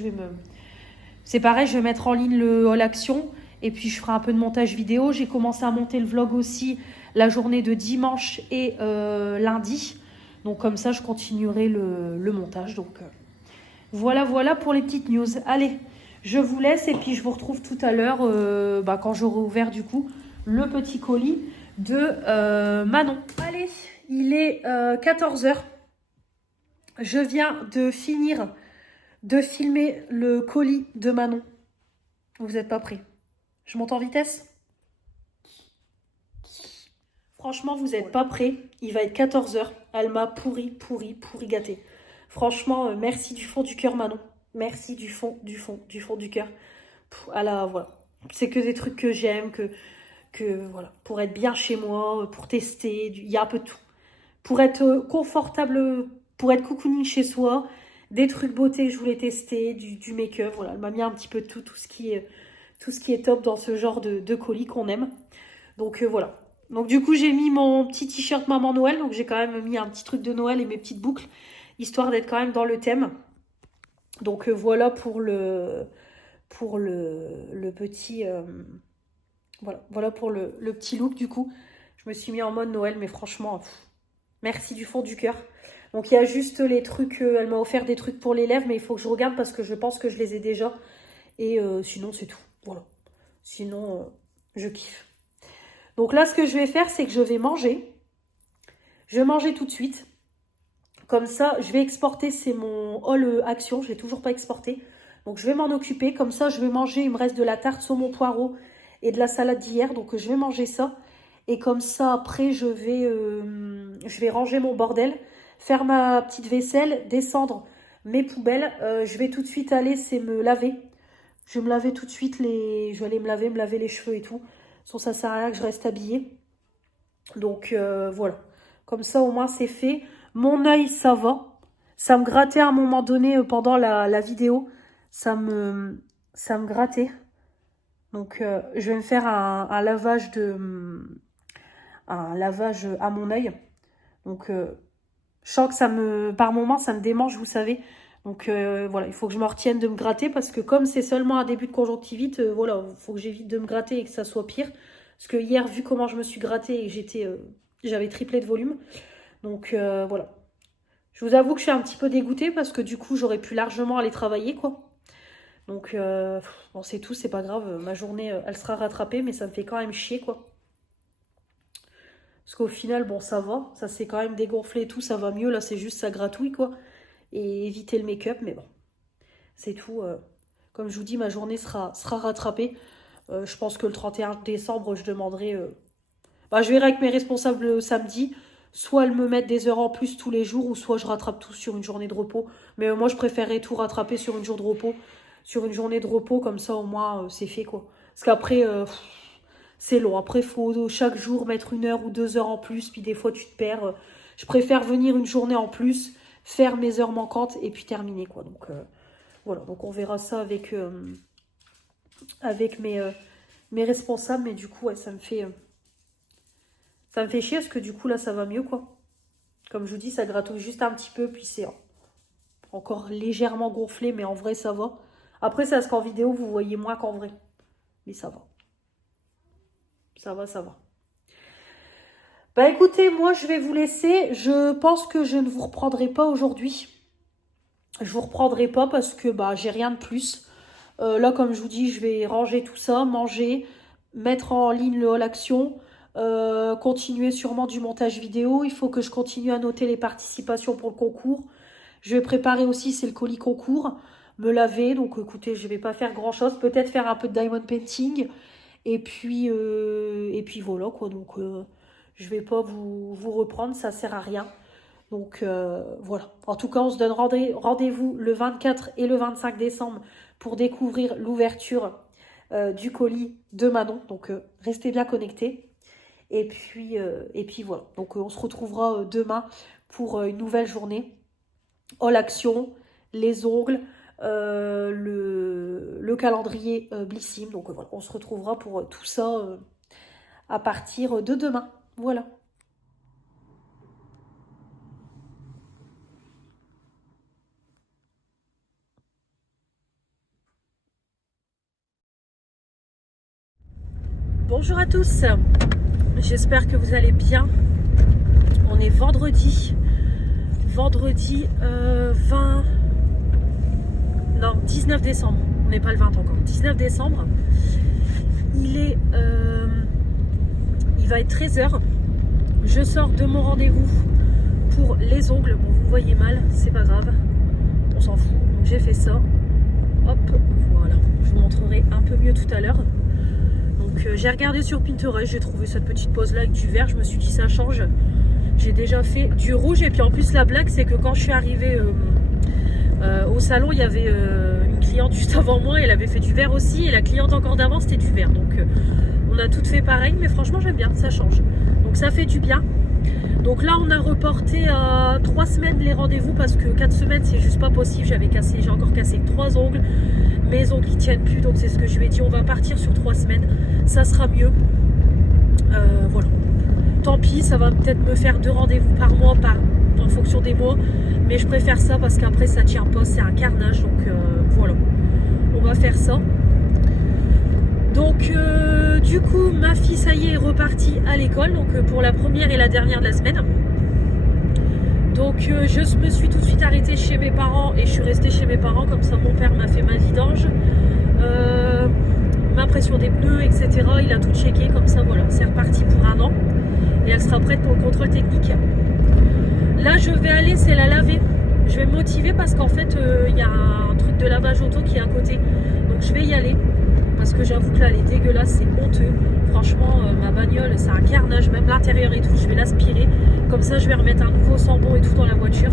c'est pareil, je vais mettre en ligne le All Action. Et puis je ferai un peu de montage vidéo. J'ai commencé à monter le vlog aussi la journée de dimanche et lundi. Donc comme ça, je continuerai le montage. Donc... Voilà pour les petites news. Allez, je vous laisse et puis je vous retrouve tout à l'heure quand j'aurai ouvert du coup le petit colis de Manon. Allez, il est 14h. Je viens de finir de filmer le colis de Manon. Vous n'êtes pas prêts? Je monte en vitesse? Franchement, vous n'êtes pas prêts. Il va être 14h. Elle m'a pourri gâté. Franchement, merci du fond du cœur, Manon. Merci du fond du cœur. Voilà. C'est que des trucs que j'aime, voilà, pour être bien chez moi, pour tester, il y a un peu de tout. Pour être confortable, pour être cocooning chez soi, des trucs beauté, je voulais tester, du make-up, voilà. Elle m'a mis un petit peu de tout ce qui est top dans ce genre de colis qu'on aime. Donc voilà. Donc du coup, j'ai mis mon petit t-shirt Maman Noël, donc j'ai quand même mis un petit truc de Noël et mes petites boucles, histoire d'être quand même dans le thème. Donc voilà pour le petit voilà pour le petit look du coup. Je me suis mis en mode Noël, mais franchement, merci du fond du cœur. Donc il y a juste les trucs, elle m'a offert des trucs pour les lèvres, mais il faut que je regarde parce que je pense que je les ai déjà. Et sinon c'est tout, voilà. Sinon je kiffe. Donc là ce que je vais faire, c'est que je vais manger. Je vais manger tout de suite. Comme ça, je vais exporter, c'est mon haul action, je ne l'ai toujours pas exporté. Donc je vais m'en occuper, comme ça je vais manger, il me reste de la tarte saumon poireau et de la salade d'hier. Donc je vais manger ça. Et comme ça, après, je vais ranger mon bordel, faire ma petite vaisselle, descendre mes poubelles. Je vais tout de suite aller, c'est me laver. Je vais me laver tout de suite, je vais aller me laver les cheveux et tout. Sinon ça sert à rien que je reste habillée. Donc voilà, comme ça au moins c'est fait. Mon œil, ça va. Ça me grattait à un moment donné pendant la vidéo. Ça me grattait. Donc, je vais me faire un lavage à mon œil. Donc, je sens que par moment, ça me démange, vous savez. Donc, voilà, il faut que je me retienne de me gratter. Parce que comme c'est seulement un début de conjonctivite, voilà, il faut que j'évite de me gratter et que ça soit pire. Parce que hier, vu comment je me suis grattée et que j'avais triplé de volume. Donc voilà. Je vous avoue que je suis un petit peu dégoûtée parce que du coup, j'aurais pu largement aller travailler, quoi. Donc, bon, c'est tout, c'est pas grave. Ma journée, elle sera rattrapée, mais ça me fait quand même chier, quoi. Parce qu'au final, bon, ça va. Ça s'est quand même dégonflé et tout, ça va mieux. Là, c'est juste ça gratouille, quoi. Et éviter le make-up, mais bon, c'est tout. Comme je vous dis, ma journée sera rattrapée. Je pense que le 31 décembre, je demanderai... je verrai avec mes responsables samedi. Soit elles me mettent des heures en plus tous les jours, ou soit je rattrape tout sur une journée de repos. Mais moi, je préférerais tout rattraper sur une journée de repos. Sur une journée de repos, comme ça, au moins, c'est fait, quoi. Parce qu'après, c'est long. Après, il faut chaque jour mettre 1 heure ou 2 heures en plus, puis des fois, tu te perds. Je préfère venir une journée en plus, faire mes heures manquantes, et puis terminer, quoi. Donc, voilà. Donc, on verra ça avec mes responsables. Mais du coup, ouais, ça me fait chier parce que du coup, là, ça va mieux, quoi. Comme je vous dis, ça gratouille juste un petit peu, puis c'est encore légèrement gonflé, mais en vrai, ça va. Après, c'est parce qu'en vidéo, vous voyez moins qu'en vrai. Mais ça va. Ça va, ça va. Bah écoutez, moi, je vais vous laisser. Je pense que je ne vous reprendrai pas aujourd'hui. Je vous reprendrai pas parce que j'ai rien de plus. Là, comme je vous dis, je vais ranger tout ça, manger, mettre en ligne le haul action, continuer sûrement du montage vidéo. Il faut que je continue à noter les participations pour le concours. Je vais préparer aussi, c'est le colis concours, me laver. Donc écoutez, je ne vais pas faire grand chose. Peut-être faire un peu de diamond painting. Et puis voilà, quoi. Donc je ne vais pas vous reprendre, ça ne sert à rien. Donc voilà. En tout cas, on se donne rendez-vous le 24 et le 25 décembre pour découvrir l'ouverture du colis de Manon. Donc restez bien connectés. Et puis voilà. Donc on se retrouvera demain pour une nouvelle journée. All action, les ongles, le calendrier Blissim. Donc voilà, on se retrouvera pour tout ça à partir de demain. Voilà. Bonjour à tous, j'espère que vous allez bien. On est vendredi 19 décembre, on n'est pas le 20 encore, 19 décembre. Il va être 13h, je sors de mon rendez-vous pour les ongles. Bon, vous voyez mal, c'est pas grave, on s'en fout. Donc j'ai fait ça, hop, voilà, je vous montrerai un peu mieux tout à l'heure. Donc j'ai regardé sur Pinterest, j'ai trouvé cette petite pose là avec du vert, je me suis dit ça change. J'ai déjà fait du rouge et puis en plus la blague c'est que quand je suis arrivée au salon, il y avait une cliente juste avant moi, elle avait fait du vert aussi et la cliente encore d'avant c'était du vert. Donc on a toutes fait pareil, mais franchement j'aime bien, ça change. Donc ça fait du bien. Donc là on a reporté à 3 semaines les rendez-vous parce que 4 semaines c'est juste pas possible. J'ai encore cassé 3 ongles, mes ongles ils tiennent plus, donc c'est ce que je lui ai dit, on va partir sur 3 semaines, ça sera mieux. Voilà. Tant pis, ça va peut-être me faire 2 rendez-vous par mois en fonction des mois, mais je préfère ça parce qu'après ça tient pas, c'est un carnage. Donc voilà, on va faire ça. Donc du coup ma fille ça y est repartie à l'école, donc pour la première et la dernière de la semaine. Donc je me suis tout de suite arrêtée chez mes parents et je suis restée chez mes parents, comme ça mon père m'a fait ma vidange, ma pression des pneus, etc. Il a tout checké, comme ça voilà, c'est reparti pour 1 an et elle sera prête pour le contrôle technique. Là je vais aller, c'est la laver. Je vais me motiver parce qu'en fait il y a un truc de lavage auto qui est à côté, donc je vais y aller parce que j'avoue que là elle est dégueulasse, c'est honteux. Franchement ma bagnole c'est un carnage, même l'intérieur et tout, je vais l'aspirer, comme ça je vais remettre un nouveau sambon et tout dans la voiture,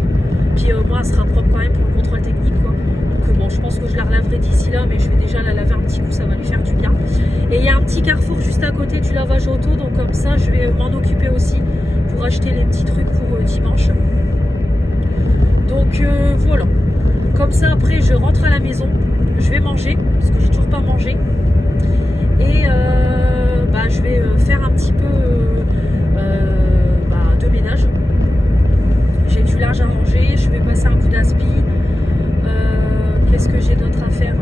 puis moi elle sera propre quand même pour le contrôle technique, quoi. Donc bon, je pense que je la relaverai d'ici là, mais je vais déjà la laver un petit coup, ça va lui faire du bien. Et il y a un petit carrefour juste à côté du lavage auto, donc comme ça je vais m'en occuper aussi pour acheter les petits trucs pour dimanche. Donc voilà, comme ça après je rentre à la maison, je vais manger parce que j'ai toujours pas mangé et je vais faire un petit peu de ménage. J'ai du linge à ranger, je vais passer un coup d'aspi. Qu'est-ce que j'ai d'autre à faire?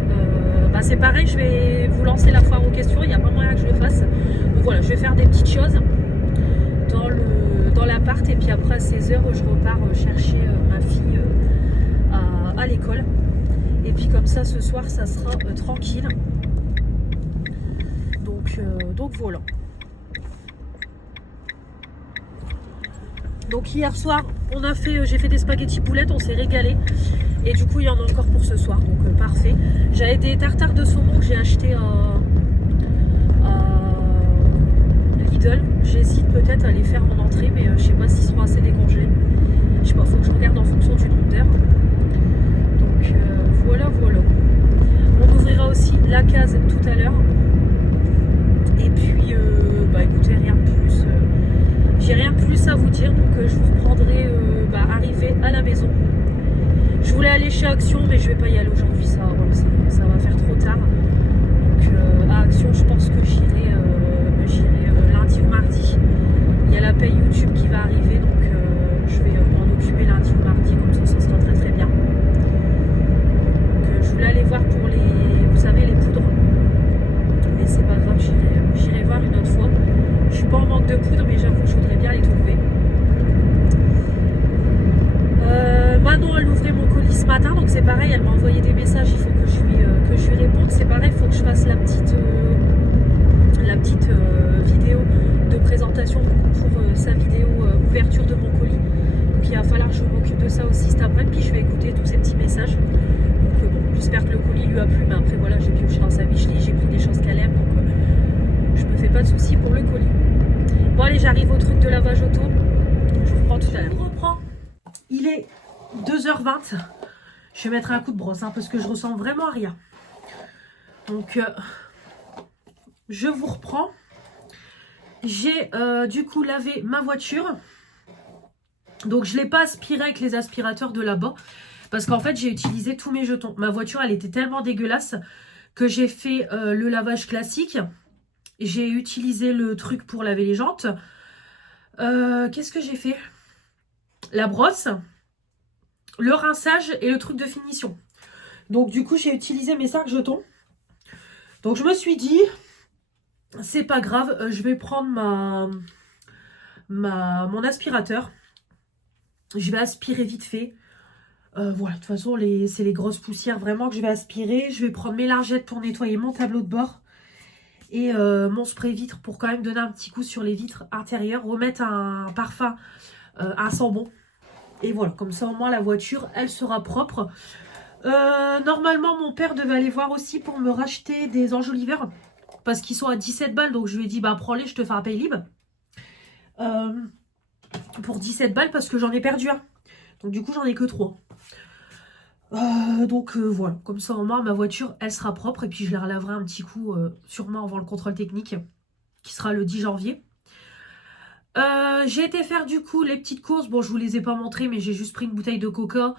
C'est pareil, je vais vous lancer la foire aux questions, il n'y a pas moyen que je le fasse. Donc voilà, je vais faire des petites choses dans l'appart et puis après à 16h je repars chercher ma fille à l'école. Et puis comme ça, ce soir, ça sera tranquille. Donc voilà. Donc hier soir, j'ai fait des spaghettis boulettes, on s'est régalé. Et du coup, il y en a encore pour ce soir, donc parfait. J'avais des tartares de saumon que j'ai acheté à Lidl. J'hésite peut-être à les faire en entrée, mais je sais pas s'ils seront assez décongelés. Je sais pas, faut que je regarde en fonction du nombre d'heures. Donc voilà. On ouvrira aussi la case tout à l'heure. Et puis, écoutez, rien de plus. J'ai rien de plus à vous dire, donc je vous reprendrai arrivé à la maison. Je voulais aller chez Action, mais je vais pas y aller aujourd'hui, ça va faire trop tard. Donc à Action, je pense que j'irai lundi ou mardi. Il y a la paye YouTube qui va arriver, donc je vais m'en occuper lundi ou mardi, comme ça sera très très bien. Donc je voulais aller voir pour vous savez, les poudres. Mais c'est pas grave, j'irai voir une autre fois. Je suis pas en manque de poudre, mais j'avoue que je voudrais bien les trouver. Manon, elle ouvrait mon colis ce matin, donc c'est pareil, elle m'a envoyé des messages, il faut que je lui réponde. C'est pareil, il faut que je fasse la petite vidéo de présentation pour sa vidéo ouverture de mon colis. Donc il va falloir que je m'occupe de ça aussi cet après-midi, puis je vais écouter tous ces petits messages. Donc bon, j'espère que le colis lui a plu, mais après voilà, j'ai pioché dans sa Wish-List, j'ai pris des choses qu'elle aime, donc je me fais pas de soucis pour le colis. Bon allez, j'arrive au truc de lavage auto, je vous reprends tout à l'heure. Je reprends, il est 2h20, je vais mettre un coup de brosse parce que je ressens vraiment rien. Donc je vous reprends. J'ai du coup lavé ma voiture. Donc je ne l'ai pas aspiré avec les aspirateurs de là-bas. Parce qu'en fait j'ai utilisé tous mes jetons. Ma voiture elle était tellement dégueulasse que j'ai fait le lavage classique. J'ai utilisé le truc pour laver les jantes. Qu'est-ce que j'ai fait? La brosse, le rinçage et le truc de finition. Donc du coup j'ai utilisé mes 5 jetons. Donc je me suis dit, c'est pas grave, je vais prendre mon aspirateur. Je vais aspirer vite fait. Voilà, de toute façon c'est les grosses poussières vraiment que je vais aspirer. Je vais prendre mes lingettes pour nettoyer mon tableau de bord. Et mon spray vitre pour quand même donner un petit coup sur les vitres intérieures. Remettre un parfum, un sambon. Et voilà, comme ça au moins la voiture, elle sera propre. Normalement, mon père devait aller voir aussi pour me racheter des enjoliveurs. Parce qu'ils sont à 17 balles. Donc je lui ai dit, bah prends-les, je te fais un pay libre. Pour 17 balles parce que j'en ai perdu un. Donc du coup, j'en ai que 3. Donc voilà, comme ça au moins ma voiture, elle sera propre. Et puis je la relaverai un petit coup, sûrement avant le contrôle technique, qui sera le 10 janvier. J'ai été faire du coup les petites courses. Bon, je vous les ai pas montrées, mais j'ai juste pris une bouteille de coca,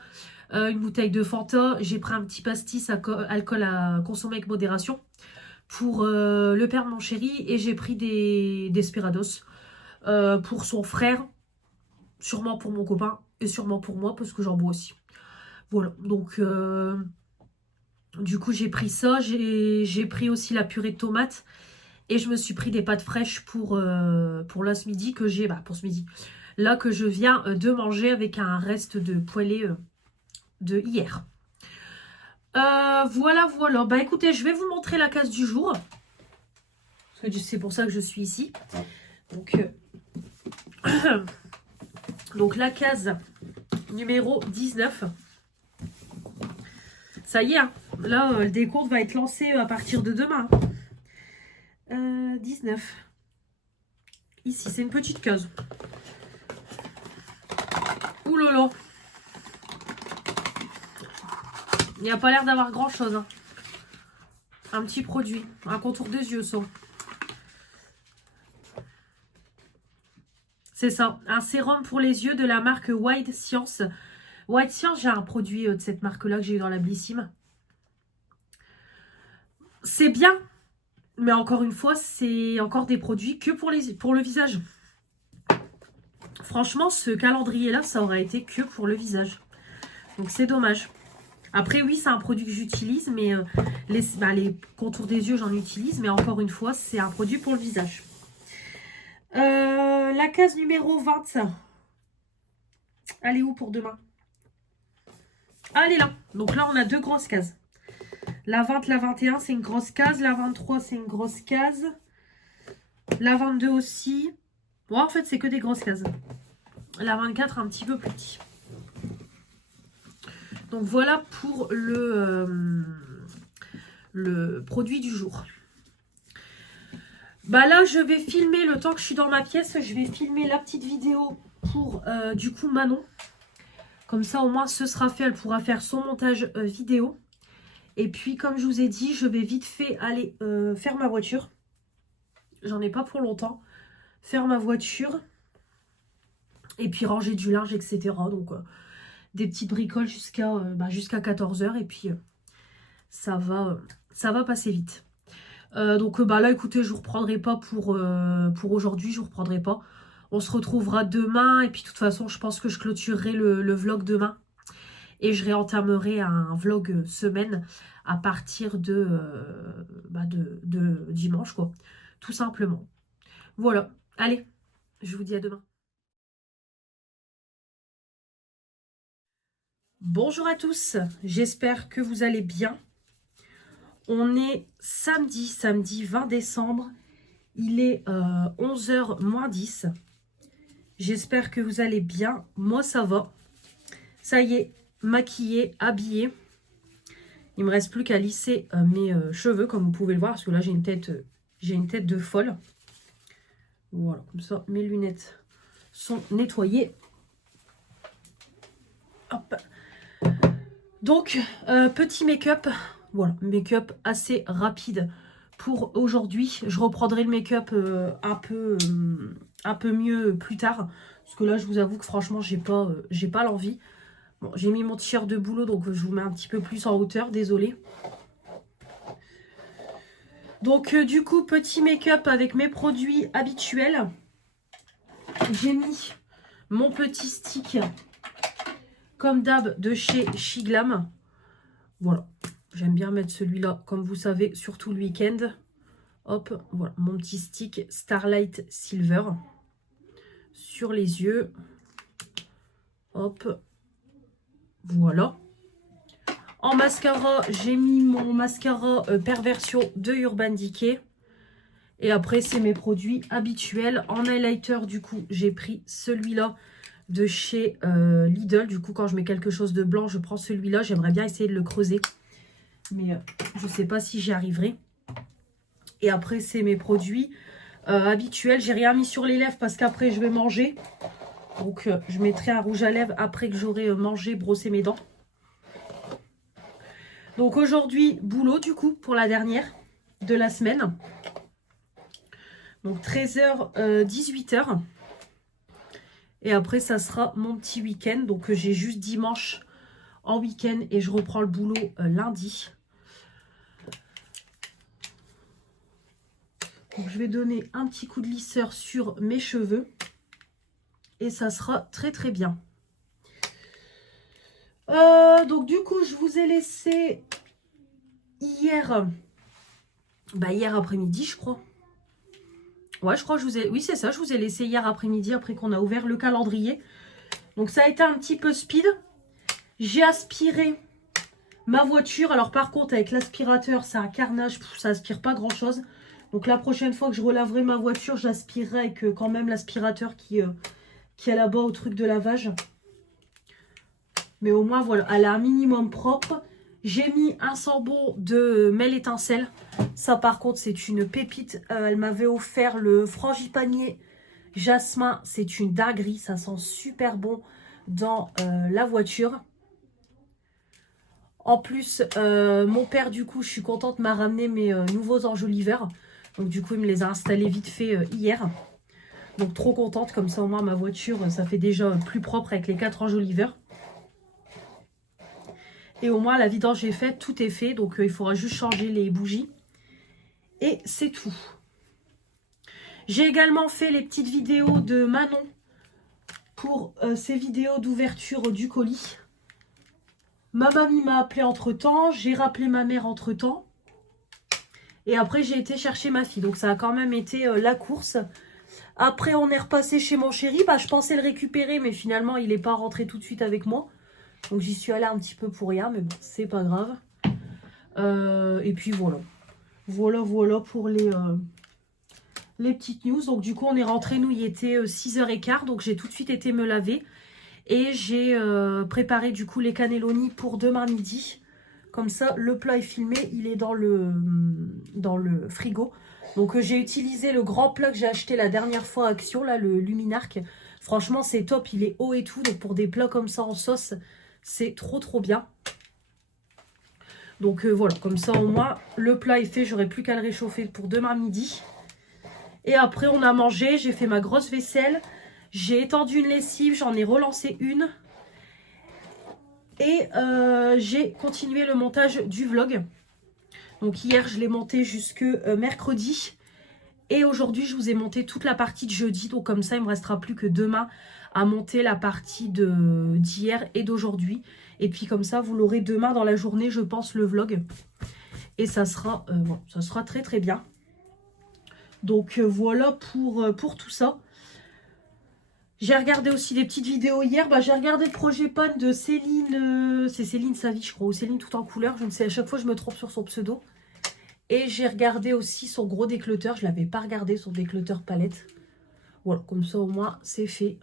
une bouteille de Fanta. J'ai pris un petit pastis alcool à consommer avec modération pour le père de mon chéri. Et j'ai pris des Desperados pour son frère, sûrement pour mon copain et sûrement pour moi parce que j'en bois aussi. Voilà, donc du coup j'ai pris ça. J'ai pris aussi la purée de tomates. Et je me suis pris des pâtes fraîches pour là ce midi que j'ai, pour ce midi. Là que je viens de manger avec un reste de poêlée de hier. Voilà. Bah écoutez, je vais vous montrer la case du jour. Parce que c'est pour ça que je suis ici. Donc, donc la case numéro 19. Ça y est, hein, là le décompte va être lancé à partir de demain. 19. Ici, c'est une petite case. Ouh là là. Il n'y a pas l'air d'avoir grand chose. Hein. Un petit produit. Un contour des yeux, ça. C'est ça. Un sérum pour les yeux de la marque White Science. White Science, j'ai un produit de cette marque-là que j'ai eu dans la Blissim. C'est bien. Mais encore une fois, c'est encore des produits que pour le visage. Franchement, ce calendrier-là, ça aurait été que pour le visage. Donc, c'est dommage. Après, oui, c'est un produit que j'utilise, mais les contours des yeux, j'en utilise. Mais encore une fois, c'est un produit pour le visage. La case numéro 20. Elle est où pour demain? Ah, elle est là. Donc là, on a 2 grosses cases. La 20, la 21, c'est une grosse case. La 23, c'est une grosse case. La 22 aussi. Bon, en fait, c'est que des grosses cases. La 24, un petit peu plus petit. Donc voilà pour le produit du jour. Bah là, je vais filmer le temps que je suis dans ma pièce. Je vais filmer la petite vidéo pour du coup Manon. Comme ça, au moins, ce sera fait. Elle pourra faire son montage vidéo. Et puis, comme je vous ai dit, je vais vite fait aller faire ma voiture. J'en ai pas pour longtemps. Faire ma voiture. Et puis, ranger du linge, etc. Donc, des petites bricoles jusqu'à 14 h. Et puis, ça va passer vite. Donc, là, écoutez, je vous reprendrai pas pour aujourd'hui. Je vous reprendrai pas. On se retrouvera demain. Et puis, de toute façon, je pense que je clôturerai le vlog demain. Et je réentamerai un vlog semaine à partir de dimanche, quoi. Tout simplement. Voilà. Allez, je vous dis à demain. Bonjour à tous. J'espère que vous allez bien. On est samedi 20 décembre. Il est 11 h moins 10. J'espère que vous allez bien. Moi, ça va. Ça y est, maquillée, habillée. Il me reste plus qu'à lisser mes cheveux, comme vous pouvez le voir, parce que là, j'ai une tête de folle. Voilà, comme ça, mes lunettes sont nettoyées. Hop. Donc, petit make-up. Voilà, make-up assez rapide pour aujourd'hui. Je reprendrai le make-up un peu mieux plus tard. Parce que là, je vous avoue que franchement, j'ai pas l'envie. Bon, j'ai mis mon t-shirt de boulot, donc je vous mets un petit peu plus en hauteur, désolée. Donc du coup, petit make-up avec mes produits habituels. J'ai mis mon petit stick, comme d'hab, de chez Shiglam. Voilà, j'aime bien mettre celui-là, comme vous savez, surtout le week-end. Hop, voilà, mon petit stick Starlight Silver sur les yeux. Hop. Voilà. En mascara, j'ai mis mon mascara Perversion de Urban Decay. Et après, c'est mes produits habituels. En highlighter, du coup, j'ai pris celui-là de chez Lidl. Du coup, quand je mets quelque chose de blanc, je prends celui-là. J'aimerais bien essayer de le creuser. Mais je ne sais pas si j'y arriverai. Et après, c'est mes produits habituels. J'ai rien mis sur les lèvres parce qu'après, je vais manger. Donc, je mettrai un rouge à lèvres après que j'aurai mangé, brossé mes dents. Donc, aujourd'hui, boulot, du coup, pour la dernière de la semaine. Donc, 13 h, 18 h. Et après, ça sera mon petit week-end. Donc, j'ai juste dimanche en week-end et je reprends le boulot lundi. Donc, je vais donner un petit coup de lisseur sur mes cheveux. Et ça sera très très bien. Donc du coup, je vous ai laissé hier après-midi, je crois. Ouais, je crois que je vous ai... Oui, c'est ça, je vous ai laissé hier après-midi, après qu'on a ouvert le calendrier. Donc ça a été un petit peu speed. J'ai aspiré ma voiture. Alors par contre, avec l'aspirateur, c'est un carnage. Ça aspire pas grand-chose. Donc la prochaine fois que je relaverai ma voiture, j'aspirerai avec quand même l'aspirateur qui est là-bas au truc de lavage. Mais au moins, voilà, elle a un minimum propre. J'ai mis un sambon de Mêle Étincelle. Ça, par contre, c'est une pépite. Elle m'avait offert le frangipanier jasmin. C'est une dinguerie. Ça sent super bon dans la voiture. En plus, mon père, du coup, je suis contente, m'a ramené mes nouveaux enjoliveurs. Donc, du coup, il me les a installés vite fait hier. Donc, trop contente. Comme ça, au moins, ma voiture, ça fait déjà plus propre avec les 4 enjoliveurs. Et au moins, la vidange est faite, tout est fait. Donc, il faudra juste changer les bougies. Et c'est tout. J'ai également fait les petites vidéos de Manon pour ces vidéos d'ouverture du colis. Ma mamie m'a appelé entre-temps. J'ai rappelé ma mère entre-temps. Et après, j'ai été chercher ma fille. Donc, ça a quand même été la course. Après, on est repassé chez mon chéri. Je pensais le récupérer, mais finalement, il n'est pas rentré tout de suite avec moi. Donc j'y suis allée un petit peu pour rien, mais bon, c'est pas grave. Et puis voilà. Voilà pour les petites news. Donc du coup, on est rentré, nous, il était 6h15. Donc j'ai tout de suite été me laver. Et j'ai préparé du coup les cannelloni pour demain midi. Comme ça, le plat est filmé, il est dans le frigo. Donc j'ai utilisé le grand plat que j'ai acheté la dernière fois à Action, là, le Luminark. Franchement, c'est top, il est haut et tout. Donc pour des plats comme ça en sauce, c'est trop bien. Donc voilà, comme ça au moins, le plat est fait. J'aurai plus qu'à le réchauffer pour demain midi. Et après, on a mangé, j'ai fait ma grosse vaisselle. J'ai étendu une lessive, j'en ai relancé une. Et j'ai continué le montage du vlog. Donc hier, je l'ai monté jusque mercredi. Et aujourd'hui, je vous ai monté toute la partie de jeudi. Donc comme ça, il ne me restera plus que demain à monter la partie d'hier et d'aujourd'hui. Et puis comme ça, vous l'aurez demain dans la journée, je pense, le vlog. Et ça sera, bon, ça sera très bien. Donc voilà pour tout ça. J'ai regardé aussi des petites vidéos hier. Bah, j'ai regardé le projet Pan de Céline. C'est Céline Savy, je crois. Ou Céline tout en couleur. Je ne sais, à chaque fois, je me trompe sur son pseudo. Et j'ai regardé aussi son gros déclutter. Je ne l'avais pas regardé, son déclutter palette. Voilà, comme ça, au moins, c'est fait.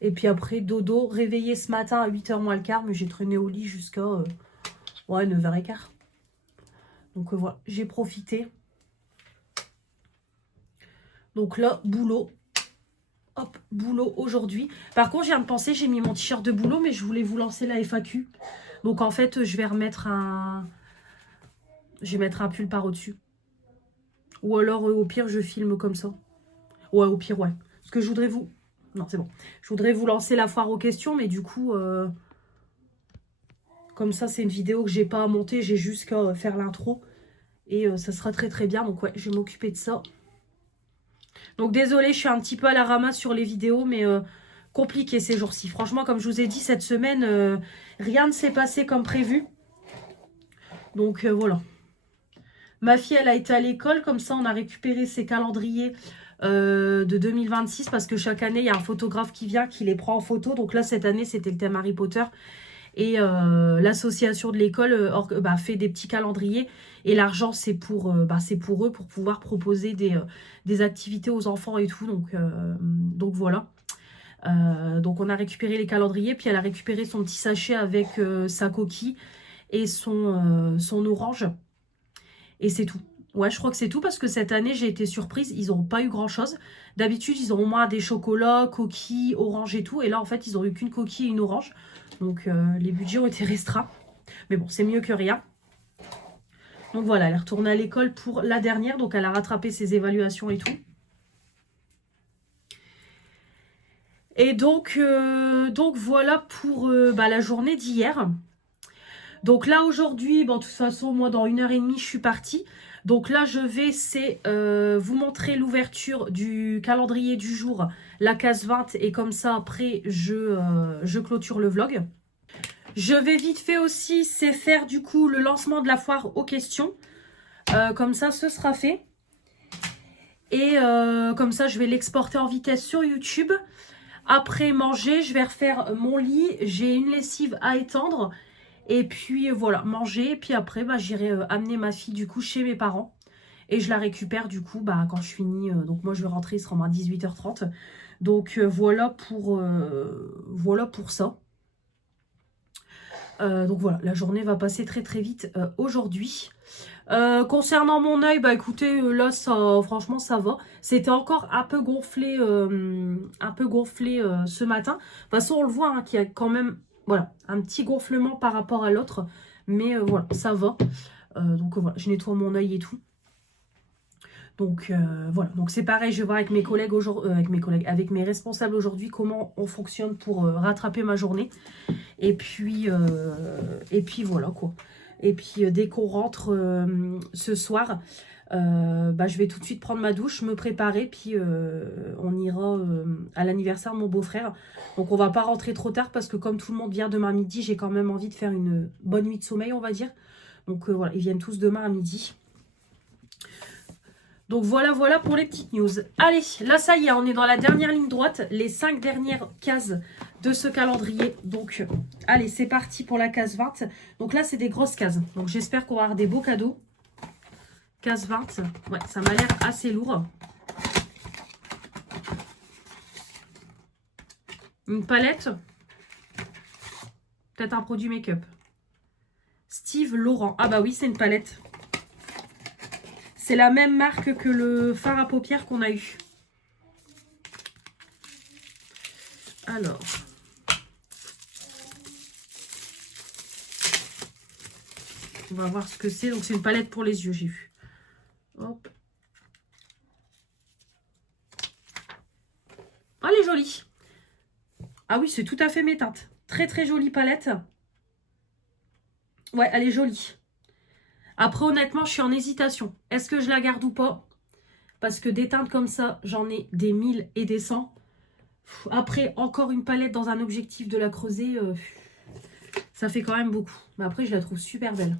Et puis après, dodo, réveillé ce matin à 8h moins le quart. Mais j'ai traîné au lit jusqu'à 9h15. Donc voilà, j'ai profité. Donc là, boulot. Hop, boulot aujourd'hui. Par contre, je viens de penser, j'ai mis mon t-shirt de boulot, mais je voulais vous lancer la FAQ. Donc en fait, je vais remettre un... Je vais mettre un pull par au-dessus. Ou alors, au pire, je filme comme ça. Ouais, au pire, ouais. Parce que je voudrais vous... Non, c'est bon. Je voudrais vous lancer la foire aux questions, mais du coup... Comme ça, c'est une vidéo que j'ai pas à monter. J'ai juste qu'à faire l'intro. Et ça sera très bien. Donc ouais, je vais m'occuper de ça. Donc désolée, je suis un petit peu à la ramasse sur les vidéos, mais compliqué ces jours-ci. Franchement, comme je vous ai dit, cette semaine, rien ne s'est passé comme prévu. Donc voilà. Ma fille, elle a été à l'école, comme ça on a récupéré ses calendriers de 2026, parce que chaque année, il y a un photographe qui vient, qui les prend en photo. Donc là, cette année, c'était le thème Harry Potter. Et l'association de l'école fait des petits calendriers. Et l'argent, c'est pour eux, pour pouvoir proposer des activités aux enfants et tout. Donc voilà. Donc on a récupéré les calendriers. Puis elle a récupéré son petit sachet avec sa coquille et son orange. Et c'est tout. Ouais, je crois que c'est tout parce que cette année, j'ai été surprise. Ils n'ont pas eu grand-chose. D'habitude, ils ont au moins des chocolats, coquilles, orange et tout. Et là, en fait, ils n'ont eu qu'une coquille et une orange. Donc, les budgets ont été restreints. Mais bon, c'est mieux que rien. Donc, voilà, elle est retournée à l'école pour la dernière. Donc, elle a rattrapé ses évaluations et tout. Et donc voilà pour la journée d'hier. Donc là, aujourd'hui, de toute façon, moi, dans 1h30, je suis partie. Donc là, je vais vous montrer l'ouverture du calendrier du jour, la case 20. Et comme ça, après, je clôture le vlog. Je vais vite fait aussi, faire du coup le lancement de la foire aux questions. Comme ça, ce sera fait. Et comme ça, je vais l'exporter en vitesse sur YouTube. Après manger, je vais refaire mon lit. J'ai une lessive à étendre. Et puis voilà, manger. Et puis après, j'irai amener ma fille du coup chez mes parents. Et je la récupère du coup quand je finis. Donc moi, je vais rentrer, il sera à 18h30. Donc voilà pour ça. Donc voilà, la journée va passer très vite aujourd'hui. Concernant mon œil, écoutez, là, franchement, ça va. C'était encore un peu gonflé ce matin. De toute façon, on le voit hein, qu'il y a quand même un petit gonflement par rapport à l'autre. Mais voilà, ça va. Donc voilà, je nettoie mon œil et tout. Donc voilà, donc c'est pareil, je vais voir avec mes collègues aujourd'hui, avec mes responsables aujourd'hui comment on fonctionne pour rattraper ma journée. Et puis voilà quoi. Et puis dès qu'on rentre ce soir, je vais tout de suite prendre ma douche, me préparer, puis on ira à l'anniversaire de mon beau-frère. Donc on va pas rentrer trop tard parce que comme tout le monde vient demain midi, j'ai quand même envie de faire une bonne nuit de sommeil, on va dire. Donc voilà, ils viennent tous demain à midi. Donc voilà pour les petites news. Allez, là ça y est, on est dans la dernière ligne droite, les 5 dernières cases de ce calendrier. Donc allez, c'est parti pour la case 20. Donc là c'est des grosses cases. Donc j'espère qu'on va avoir des beaux cadeaux. Case 20, ouais, ça m'a l'air assez lourd. Une palette. Peut-être un produit make-up. Steve Laurent. Ah bah oui, c'est une palette. C'est la même marque que le fard à paupières qu'on a eu. Alors. On va voir ce que c'est. Donc c'est une palette pour les yeux, j'ai vu. Hop. Oh, elle est jolie. Ah oui, c'est tout à fait mes teintes. Très très jolie palette. Ouais, elle est jolie. Après, honnêtement, je suis en hésitation. Est-ce que je la garde ou pas? Parce que des teintes comme ça, j'en ai des 1000 et des 100. Après, encore une palette dans un objectif de la creuser, ça fait quand même beaucoup. Mais après, je la trouve super belle.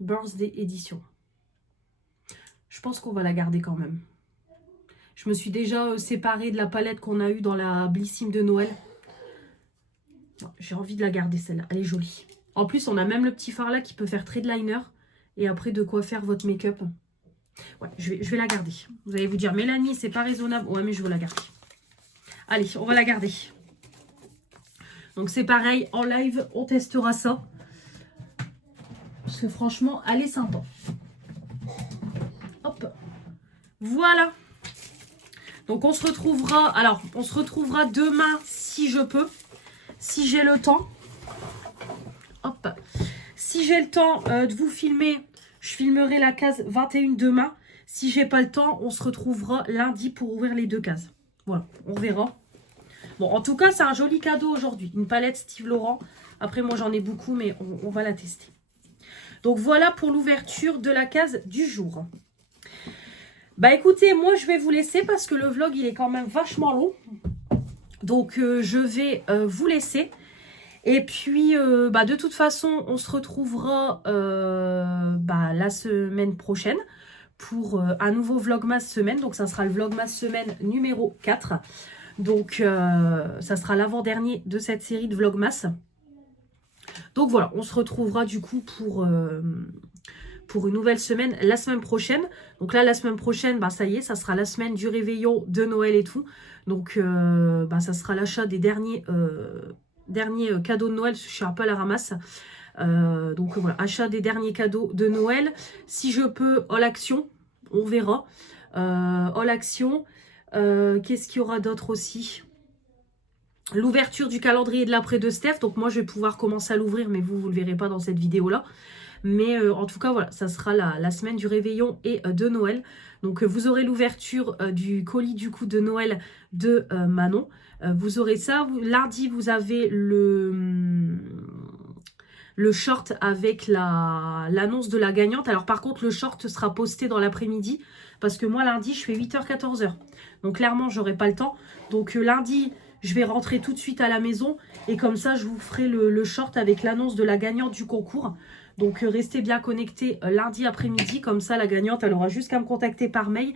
Birthday Edition. Je pense qu'on va la garder quand même. Je me suis déjà séparée de la palette qu'on a eue dans la Blissim de Noël. J'ai envie de la garder celle-là, elle est jolie. En plus, on a même le petit fard là qui peut faire trade liner. Et après, de quoi faire votre make-up. Ouais, je vais la garder. Vous allez vous dire, Mélanie, c'est pas raisonnable. Ouais, mais je veux la garder. Allez, on va la garder. Donc c'est pareil, en live, on testera ça. Parce que franchement, elle est sympa. Hop. Voilà. Donc on se retrouvera. Alors, on se retrouvera demain si je peux. Si j'ai le temps. Hop. Si j'ai le temps de vous filmer, je filmerai la case 21 demain. Si j'ai pas le temps, on se retrouvera lundi pour ouvrir les 2 cases. Voilà, on verra. Bon, en tout cas, c'est un joli cadeau aujourd'hui. Une palette Steve Laurent. Après, moi, j'en ai beaucoup, mais on va la tester. Donc, voilà pour l'ouverture de la case du jour. Bah, écoutez, moi, je vais vous laisser parce que le vlog, il est quand même vachement long. Donc, je vais vous laisser. Et puis, de toute façon, on se retrouvera la semaine prochaine pour un nouveau Vlogmas semaine. Donc, ça sera le Vlogmas semaine numéro 4. Donc, ça sera l'avant-dernier de cette série de Vlogmas. Donc, voilà, on se retrouvera du coup pour une nouvelle semaine la semaine prochaine. Donc là, la semaine prochaine, ça y est, ça sera la semaine du réveillon de Noël et tout. Donc, ça sera l'achat des derniers cadeaux de Noël. Je suis un peu à la ramasse. Donc, voilà, achat des derniers cadeaux de Noël. Si je peux, all action, on verra. All action. Qu'est-ce qu'il y aura d'autre aussi? L'ouverture du calendrier de l'après de Steph. Donc moi je vais pouvoir commencer à l'ouvrir, mais vous ne le verrez pas dans cette vidéo là. Mais en tout cas voilà, ça sera la semaine du réveillon et de Noël. Donc vous aurez l'ouverture du colis du coup de Noël de Manon. Vous aurez ça. Lundi vous avez le short avec l'annonce de la gagnante. Alors par contre le short sera posté dans l'après-midi. Parce que moi lundi je fais 8h-14h. Donc clairement j'aurai pas le temps. Donc lundi je vais rentrer tout de suite à la maison. Et comme ça je vous ferai le short avec l'annonce de la gagnante du concours. Donc restez bien connectés lundi après-midi. Comme ça la gagnante elle aura juste qu'à me contacter par mail.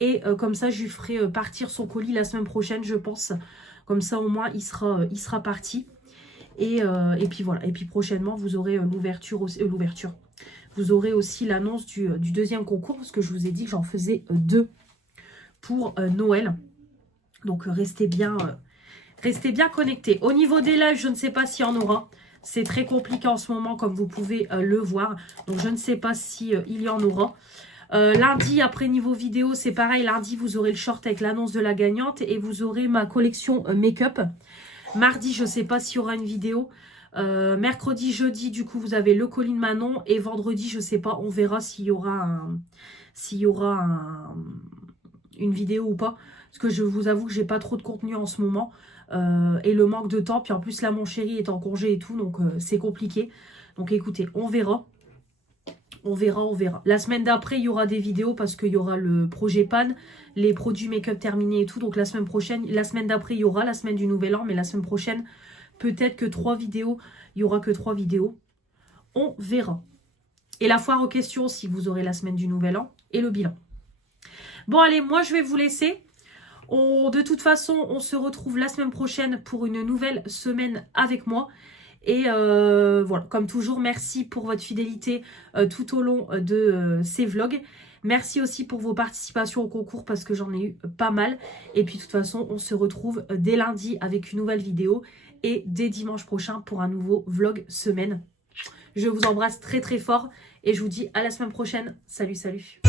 Et comme ça je lui ferai partir son colis la semaine prochaine je pense. Comme ça au moins il sera parti. Et puis voilà. Et puis prochainement vous aurez l'ouverture aussi. Vous aurez aussi l'annonce du deuxième concours. Parce que je vous ai dit que j'en faisais 2 pour Noël. Donc restez bien connectés. Au niveau des lives, je ne sais pas s'il y en aura. C'est très compliqué en ce moment comme vous pouvez le voir. Donc je ne sais pas si il y en aura. Lundi, après niveau vidéo, c'est pareil. Lundi, vous aurez le short avec l'annonce de la gagnante. Et vous aurez ma collection make-up. Mardi, je ne sais pas s'il y aura une vidéo. Mercredi, jeudi, du coup, vous avez le colis de Manon. Et vendredi, je ne sais pas. On verra s'il y aura une vidéo ou pas. Parce que je vous avoue que j'ai pas trop de contenu en ce moment. Et le manque de temps. Puis en plus, là, mon chéri est en congé et tout. Donc, c'est compliqué. Donc, écoutez, on verra. On verra. La semaine d'après, il y aura des vidéos parce qu'il y aura le projet PAN, les produits make-up terminés et tout. Donc, la semaine d'après, il y aura la semaine du Nouvel An. Mais la semaine prochaine, peut-être que 3 vidéos. Il y aura que 3 vidéos. On verra. Et la foire aux questions si vous aurez la semaine du Nouvel An et le bilan. Bon allez, moi je vais vous laisser. De toute façon, on se retrouve la semaine prochaine pour une nouvelle semaine avec moi. Et voilà, comme toujours, merci pour votre fidélité tout au long de ces vlogs. Merci aussi pour vos participations au concours parce que j'en ai eu pas mal. Et puis de toute façon, on se retrouve dès lundi avec une nouvelle vidéo et dès dimanche prochain pour un nouveau vlog semaine. Je vous embrasse très très fort et je vous dis à la semaine prochaine. Salut, salut.